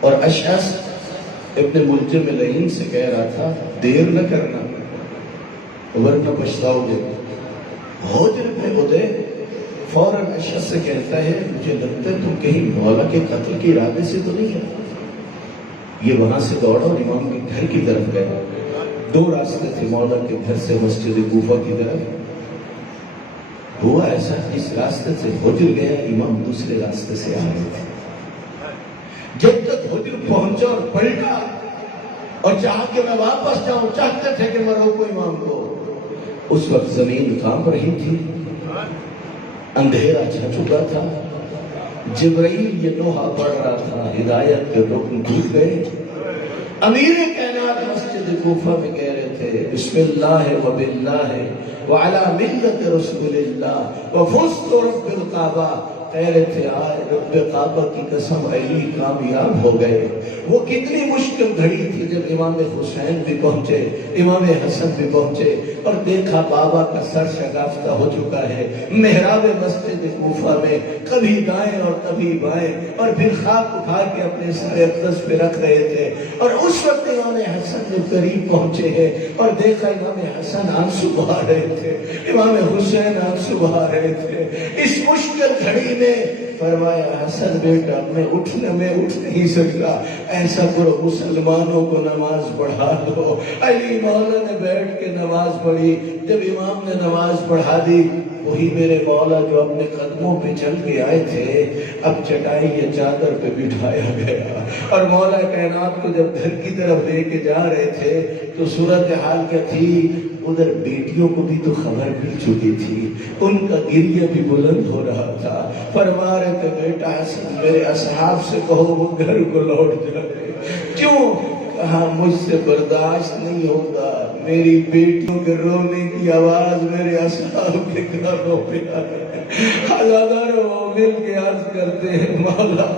اور اشعث ابن ملجم لعین سے کہہ رہا تھا دیر نہ کرنا ورنہ پچھتاؤ گے۔ حجر بن ادے فوراً اشعث سے کہتا ہے مجھے لگتا ہے تم کہیں مولا کے قتل کے ارادے سے تو نہیں ہے۔ یہ وہاں سے دوڑا اور امام کے گھر کی طرف گیا۔ 2 راستے تھے مولا کے گھر سے مسجد کوفہ کی طرف۔ ہوا ایسا اس راستے سے حجر گیا، امام دوسرے راستے سے آ رہے تھے۔ جب تک حجر پہنچا اور پلٹا اور چاہا کہ میں واپس جاؤں، چاہتے تھے کہ میں روکوں امام کو، اس وقت زمین کانپ رہی تھی، اندھیرا چھا چکا تھا، جبرائیل یہ نوحہ پڑھ رہا تھا، ہدایت کے رکن ٹوٹ گئے۔ امیر کائنات مسجد کوفہ میں کہہ رہے تھے بسم اللہ و باللہ وعلی ملت رسول اللہ وفزت رب الکعبہ، کہہ رہے تھے آئے رب کعبہ کی قسم علی کامیاب ہو گئے۔ وہ کتنی مشکل گھڑی تھی جب امام حسین بھی پہنچے، امام حسن بھی پہنچے اور دیکھا بابا کا سر شگافتہ ہو چکا ہے محراب مسجد کوفہ میں، کبھی دائیں اور کبھی بائیں، اور پھر خاک اٹھا کے اپنے سر اقدس پہ رکھ رہے تھے۔ اور اس وقت امام حسن نے قریب پہنچے ہیں اور دیکھا امام حسن آنسو بہا رہے تھے، امام حسین آنسو بہا رہے تھے۔ اس مشکل گھڑی میں فرمایا حسن بیٹا میں اٹھ نہیں سکتا، ایسا کرو مسلمانوں کو نماز پڑھا دو۔ علی مولا نے بیٹھ کے نماز پڑھی۔ جب امام نے نماز پڑھا دی، وہی میرے مولا جو اپنے قدموں پہ چل کے آئے تھے اب چٹائی یا چادر پہ بٹھایا گیا، اور مولا کائنات کو جب گھر کی طرف لے کے جا رہے تھے تو صورتحال کیا تھی، ادھر بیٹیوں کو بھی تو خبر مل چکی تھی، ان کا گریہ بھی بلند ہو رہا تھا۔ فرما رہے تھے بیٹا حسن میرے اصحاب سے کہو وہ گھر کو لوٹ جائے۔ کیوں؟ کہا مجھ سے برداشت نہیں ہوتا میری بیٹیوں کے رونے کی آواز میرے اصحاب کے کانوں پہ آئے۔ ہزاروں مل کے عرض کرتے ہیں مولا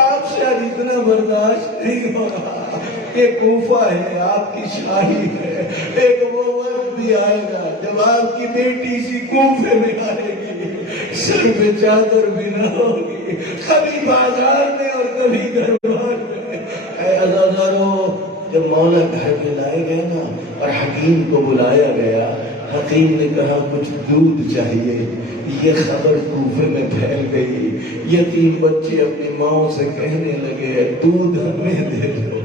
آپ سے آج اتنا برداشت نہیں ہو رہا، یہ کوفہ ہے، آپ کی شاہی ہے، ایک وہ وقت بھی آئے گا جب آپ کی بیٹی سی کوفے میں آئے گی، سر پہ چادر بھی نہ ہوگی، کبھی بازار میں اور کبھی دربار میں۔ اے عزادارو، جب مولا گھر میں لائے گئے نا اور حکیم کو بلایا گیا، حکیم نے کہا کچھ دودھ چاہیے۔ یہ خبر کوفے میں پھیل گئی، یتیم بچے اپنی ماں سے کہنے لگے دودھ ہمیں دے دو،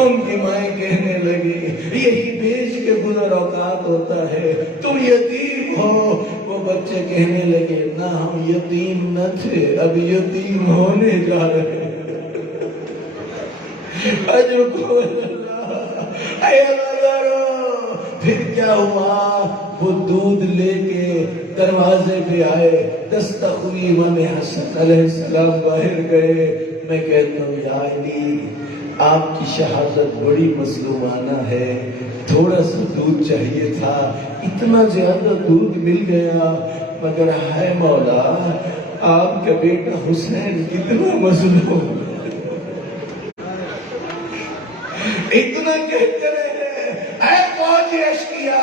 ان کی مائیں کہنے لگی یہی بیچ کے گزر اوقات ہوتا ہے، تم یتیم ہو۔ وہ بچے کہنے لگے نہ ہم یتیم نہ تھے، اب یتیم ہونے جا رہے ہیں۔ اجرکم اللہ۔ اے اللہ، پھر کیا ہوا؟ وہ دودھ لے کے دروازے پہ آئے، دستک ہوئی، امام حسن علیہ السلام باہر گئے۔ میں کہتا ہوں یا علی آپ کی شہادت بڑی مظلومانہ ہے، تھوڑا سا دودھ چاہیے تھا، اتنا زیادہ دودھ مل گیا، مگر ہے مولا آپ کا بیٹا حسین کتنا مظلوم، اتنا کہتے رہے اے فوج اشقیا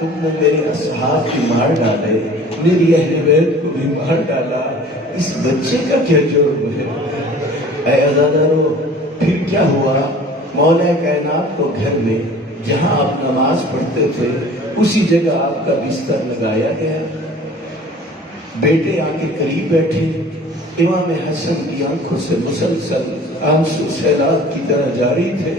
تم نے میرے اصحاب بھی مار ڈالے، میری اہل بیت کو بھی مار ڈالا، اس بچے کا کیا جرم ہے؟ اے عزادارو، پھر کیا ہوا؟ مولا کائنات کو گھر میں جہاں آپ نماز پڑھتے تھے اسی جگہ آپ کا بستر لگایا گیا۔ بیٹے آگے قریب بیٹھے، امام حسن کی آنکھوں سے مسلسل آنسو سیلاب کی طرح جاری تھے۔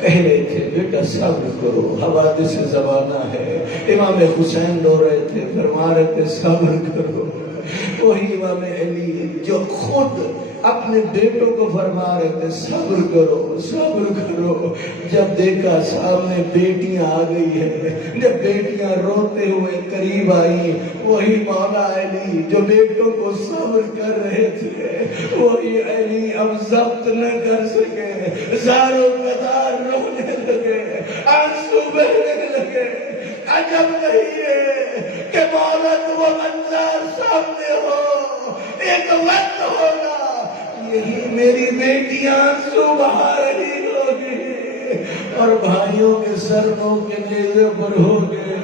کہہ رہے تھے بیٹا صبر کرو، حوادث زمانہ ہے۔ امام حسین رو رہے تھے، فرما رہے تھے صبر کرو۔ وہی امام علی جو خود اپنے بیٹوں کو فرما رہے تھے صبر کرو صبر کرو، جب دیکھا سامنے بیٹیاں آ گئی ہیں، جب بیٹیاں روتے ہوئے قریب آئی، وہی مولا علی جو بیٹوں کو صبر کر رہے تھے، وہی علی اب ضبط نہ کر سکے، زاروں قطار رونے لگے، آنسو بہنے لگے۔ عجب نہیں ہے کہ مولا کو وہ منظر سامنے ہو، ایک وقت ہوگا یہی میری بیٹیاں آنسو بہا رہی ہوگی اور بھائیوں کے سروں کے نیزے پر ہوگے۔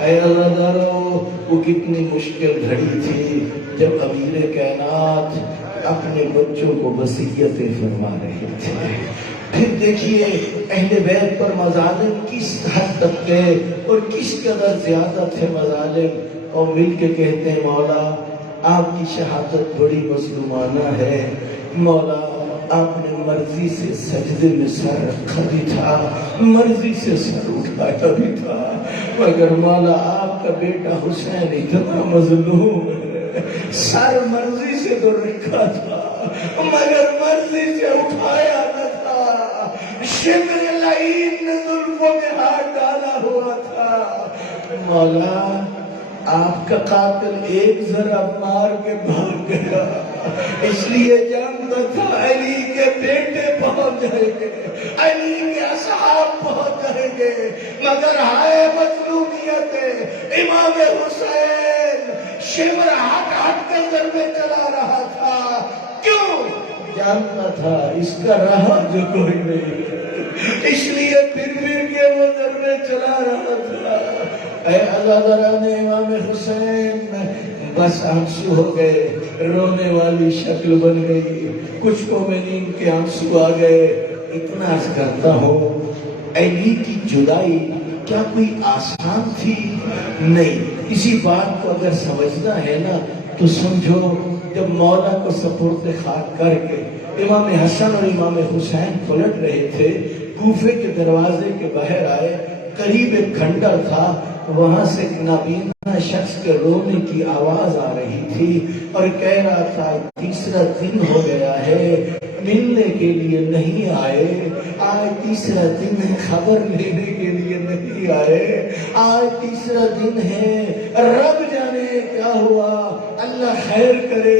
اے عزادارو، وہ کتنی مشکل گھڑی تھی جب امیر کائنات اپنے بچوں کو وصیتیں فرما رہے تھے۔ پھر دیکھیے اہل بیت پر مظالم کس حد تک کے اور کس قدر زیادہ تھے مظالم، اور مل کے کہتے ہیں مولا آپ کی شہادت بڑی مظلومانہ ہے، مولا آپ نے مرضی سے سجدے میں سر رکھا بھی تھا، مرضی سے سر اٹھایا بھی تھا، مگر مولا آپ کا بیٹا حسین اتنا مظلوم ہے، سر مرضی سے تو رکھا تھا مگر مرضی سے اٹھایا نہ تھا، شبر لعین نے زلفوں میں ہاتھ ڈالا ہوا تھا۔ مولا آپ کا قاتل ایک ضرب مار کے بھاگ گیا، اس لیے جانتا تھا علی کے بیٹے پہنچ جائیں گے، علی کے اصحاب پہنچ جائیں گے، مگر ہائے مظلومیت امام حسین شمر ہٹ کر ضربے چلا رہا تھا۔ کیوں؟ جانتا تھا اس کا رہا جو کوئی نہیں، اس لیے پھر کے وہ ضربے چلا رہا تھا۔ اے عزاداران امام حسین، بس آنسو ہو گئے، رونے والی شکل بن گئی، کچھ مومنین کے آنسو آ گئے۔ اتنا عرض کرتا ہوں علی کی جدائی کیا کوئی آسان تھی؟ نہیں۔ اسی بات کو اگر سمجھنا ہے نا تو سمجھو جب مولا کو سپرد خاک کر کے امام حسن اور امام حسین پلٹ رہے تھے، کوفے کے دروازے کے باہر آئے، قریب ایک کھنڈر تھا، وہاں سے ایک نابینا شخص کے رونے کی آواز آ رہی تھی اور کہہ رہا تھا تیسرا دن ہو گیا ہے، ملنے کے لیے نہیں آئے، آج تیسرا دن ہے، خبر لینے کے لیے نہیں آئے، آج تیسرا دن ہے، رب جانے کیا ہوا، اللہ خیر کرے۔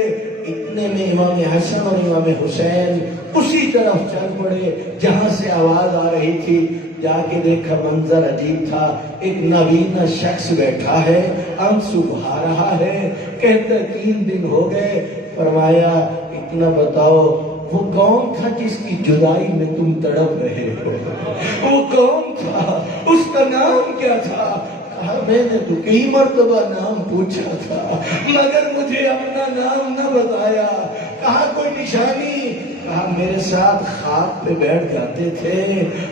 اتنے میں امام حسن اور امام حسین اسی طرف چل پڑے جہاں سے آواز آ رہی تھی۔ جا کے دیکھا منظر عجیب تھا، ایک نابینا شخص بیٹھا ہے، آنسو بہا رہا ہے، کہتا 3 دن ہو گئے۔ فرمایا اتنا بتاؤ وہ کون تھا جس کی جدائی میں تم تڑپ رہے ہو؟ وہ کون تھا؟ اس کا نام کیا تھا؟ کہا میں نے تو کئی مرتبہ نام پوچھا تھا مگر مجھے اپنا نام نہ بتایا۔ کہا کوئی نشانی؟ کہا میرے ساتھ خاک پہ بیٹھ جاتے تھے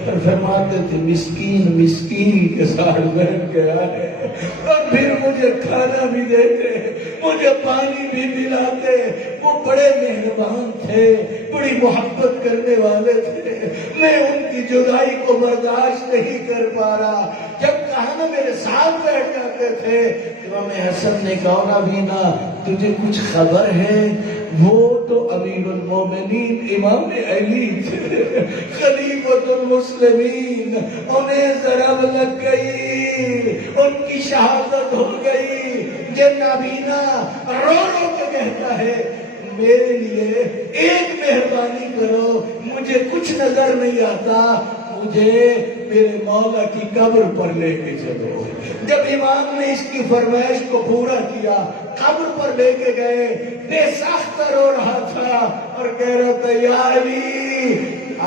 اور فرماتے تھے مسکین مسکین کے ساتھ بیٹھ گیا ہے، اور پھر مجھے کھانا بھی دیتے، مجھے پانی بھی پلاتے۔ وہ بڑے مہربان تھے، بڑی محبت کرنے والے تھے، میں ان کی جدائی کو برداشت نہیں کر پا رہا۔ جب کہا نا میرے ساتھ بیٹھ جاتے تھے، امام حسن نے کہا نابینا تجھے کچھ خبر ہے؟ وہ تو امیر المومنین امام علی تھے، خلیفۃ المسلمین، انہیں ضرب لگ گئی، ان کی شہادت ہو گئی۔ یہ نابینا رو رو کے کہتا ہے میرے لیے ایک مہربانی کرو، مجھے کچھ نظر نہیں آتا، مجھے میرے مولا کی قبر پر لے کے چلو۔ جب امام نے اس کی فرمائش کو پورا کیا، قبر پر لے کے گئے، بے ساختہ رو رہا تھا اور کہہ رہا تھا یا علی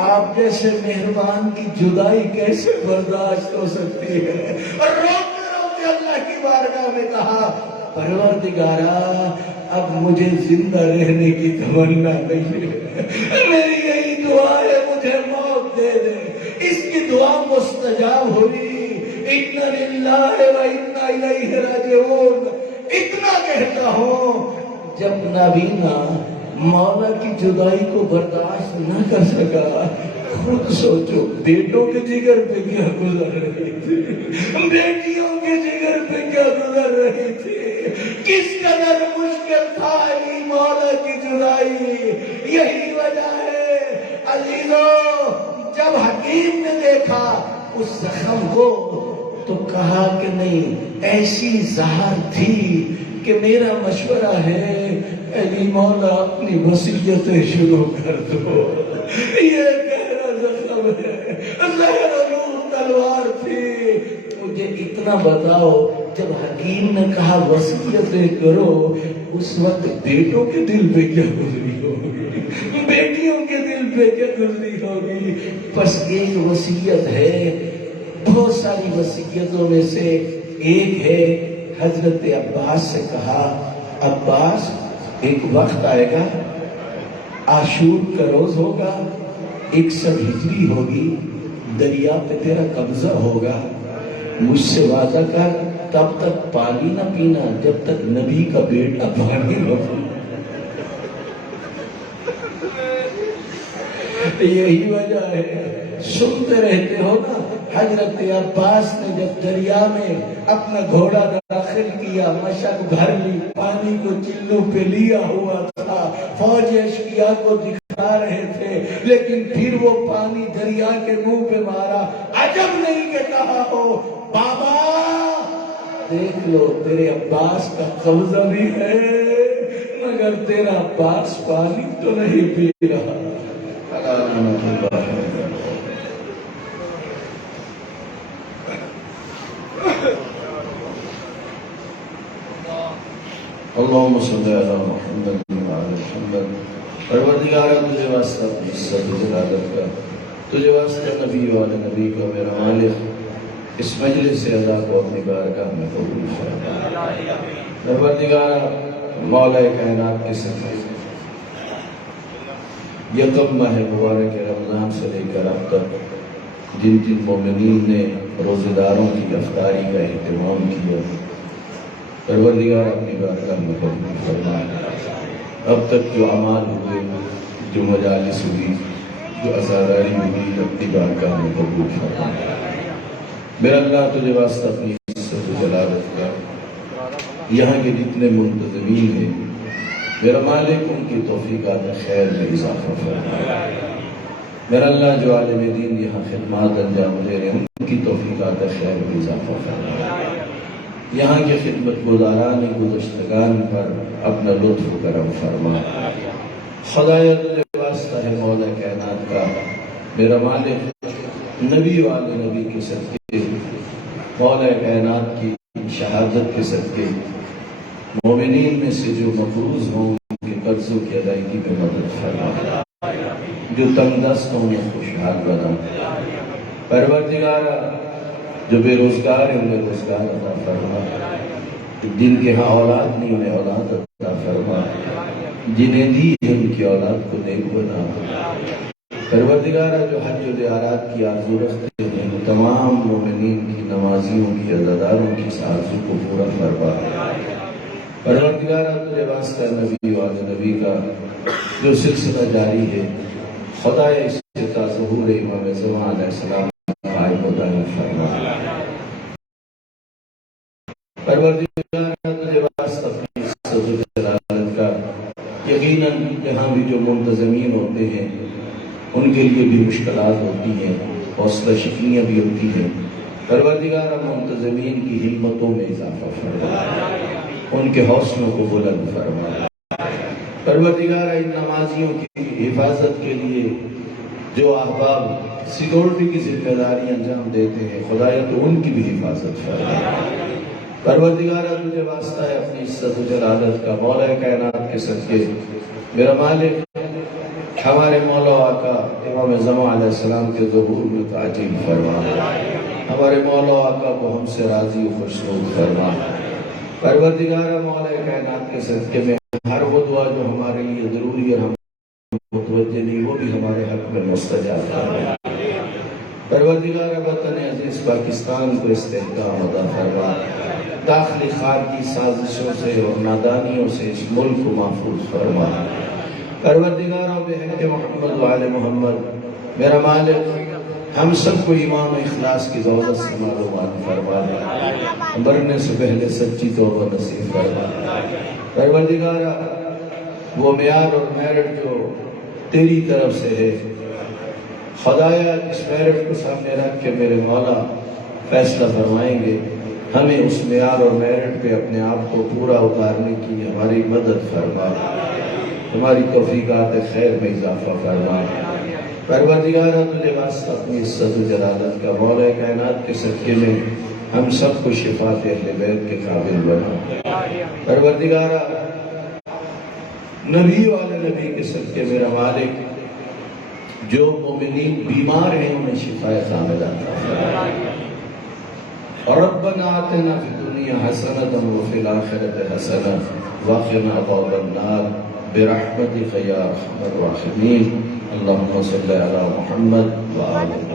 آپ جیسے مہربان کی جدائی کیسے برداشت ہو سکتی ہے؟ اور روتے روتے اللہ کی بارگاہ میں کہا پروردگارا اب مجھے زندہ رہنے کی تمنا نہیں ہے، میری یہی دعا ہے مجھے موت دے دے۔ اس کی دعا مستجاب ہوئی، اِنَّ لِلَّهِ وَإِنَّا إِلَيْهِ رَاجِعُونَ۔ اتنا کہتا ہوں جب نابینا مولا کی جدائی کو برداشت نہ کر سکا، خود سوچو بیٹوں کے جگر پہ کیا گزر رہی تھی، بیٹیوں کے جگر پہ کیا گزر رہی تھی، کس قدر مشکل تھا علی مولا کی جدائی۔ یہی وجہ ہے عزیزو، جب حکیم نے دیکھا اس زخم کو تو کہا کہ نہیں ایسی زہر تھی کہ میرا مشورہ ہے علی مولا اپنی وصیتیں شروع کر دو۔ یہ گہرا زخم ہے، زہر نور تلوار تھی۔ مجھے اتنا بتاؤ جب حکیم نے کہا وصیتیں کرو، اس وقت بیٹوں کے دل پہ کیا گزری ہوگی، بیٹیوں کے دل پہ کیا گزری ہوگی؟ بس ایک وصیت ہے، بہت ساری وصیتوں میں سے ایک ہے، حضرت عباس سے کہا عباس ایک وقت آئے گا، عاشور کا روز ہوگا، 61 ہجری ہوگی، دریا پہ تیرا قبضہ ہوگا، مجھ سے وعدہ کر تب تک پانی نہ پینا جب تک نبی کا بیٹا پانی نہ پینا۔ یہی وجہ ہے سنتے رہتے ہو نا، حضرت عباس نے جب دریا میں اپنا گھوڑا داخل کیا، مشک بھر لی، پانی کو چلوں پہ لیا ہوا تھا، فوج اشقیاء کو دکھا رہے تھے، لیکن پھر وہ پانی دریا کے منہ پہ مارا۔ عجب نہیں کہ کہا ہو بابا دیکھ لو تیرے عباس کا قبضہ بھی ہے مگر تیرا عباس پانی تو نہیں پی رہا۔ اللہم صلی علی محمد وعلی محمد۔ پروردگارہ تجھے واسطہ اپنی عزت و جلالت کا، تجھے واسطہ نبی والے نبی کا، میرا مالک اس مجلس سے ادا کو اپنی بارگاہ میں قبول فرما۔ پروردگارہ مولا کائنات کے سفر یکم ماہ مبارک رمضان سے لے کر اب تک جن جن مومنین نے روزے داروں کی افطاری کا اہتمام کیا، پروردگار اپنی بارگاہ میں قبول فرما۔ اب تک جو اعمال ہوئے، جو مجالس ہوئی، جو ازاداری ہوئی، اپنی بارگاہ میں قبول فرما۔ میرا اللہ تجھے واسطہ اپنی عزت و جلالت کا یہاں کے جتنے منتظمین ہیں میرا مالک ان کی توفیقات خیر میں اضافہ فرما۔ میرا اللہ جو عالم دین یہاں خدمات انجام دے رہے ہیں ان کی توفیقات خیر میں اضافہ فرما۔ یہاں کے خدمت گزاران گزشتگان پر اپنا لطف و کرم فرما۔ خدایا تجھے واسطہ ہے مولا کائنات کا میرا مالک، نبی والے نبی کے صدقے، مولا کائنات کی شہادت کے صدقے مومنین میں سے جو مقروض ہوں ان کے قرضوں کی ادائیگی میں مدد فرما، جو تنگ دست ہوں انہیں خوشحال بنا۔ پروردگارا جو بے روزگار ہیں انہیں روزگار عطا فرما، جن کے ہاں اولاد نہیں انہیں اولاد عطا فرما، جنہیں دی ہے ان کی اولاد کو نیک بنا۔ پروردگارا جو حج و زیارات کی آرزو رکھتے ہیں وہ تمام مومنین کی، نمازیوں کی، عزاداروں کی اس آرزو کو پورا فرما۔ پروردگارا تجھے واسطہ نبی والے نبی کا جو سلسلہ جاری ہے خدایا اس کا ظہور امام زمان علیہ السلام قائم و دائم فرما۔ پروردگارا تجھے واسطہ اپنی عزت و جلالت کا یقیناً یہاں بھی جو منتظمین ہوتے ہیں ان کے لیے بھی مشکلات ہوتی ہیں، حوصلہ شکنیاں بھی ہوتی ہیں۔ پروردگارا منتظمین کی ہمتوں میں اضافہ فرما، ان کے حوصلوں کو بلند فرما۔ پروردگارا ان نمازیوں کی حفاظت کے لیے جو احباب سیکورٹی کی ذمہ داری انجام دیتے ہیں خدایا تو ان کی بھی حفاظت فرما۔ پروردگارا تجھے واسطہ ہے اپنی عزت و جلالت کا مولا کائنات کے صدقے میرا مالک ہمارے مولا آقا امام زمان علیہ السلام کے ظہور میں تعجیل فرما، ہمارے مولا آقا کو ہم سے راضی و خوشنود فرما۔ پروردگارا مولا کائنات کے صدقے میں ہر وہ دعا جو ہمارے لیے ضروری اور ہم متوجہ نہیں وہ بھی ہمارے حق میں مستجاب فرما۔ پروردگارا وطن عزیز پاکستان کو استحکام عطا فرما، داخلی خارجی سازشوں سے اور نادانیوں سے اس ملک کو محفوظ فرما۔ پروردگارا بحق محمد و آل محمد میرا مالک ہم سب کو ایمان و اخلاص کی دولت سے معلومات فرما دے، مرنے سے پہلے سچی توبہ نصیب فرما۔ پروردگارا وہ معیار اور میرٹ جو تیری طرف سے ہے خدایا اس میرٹ کو سامنے رکھ کے میرے مولا فیصلہ فرمائیں گے، ہمیں اس معیار اور میرٹ پہ اپنے آپ کو پورا اتارنے کی ہماری مدد فرما، ہماری توفیقات خیر میں اضافہ فرما۔ پروردگارا تجھے واسطہ اپنی عزت و جلالت کا مولا کائنات کے صدقے میں ہم سب کو شفاعت اہل بیت کے قابل بنا۔ پروردگارا نبی والے نبی کے صدقے میرا مالک جو مومنین بیمار ہیں انہیں شفا کاملہ عطا فرما۔ ربنا آتنا فی الدنیا حسنة وفی الآخرة حسنة وقنا عذاب النار برحمتك یا ارحم الراحمین۔ اللهم صل علی محمد وآل محمد۔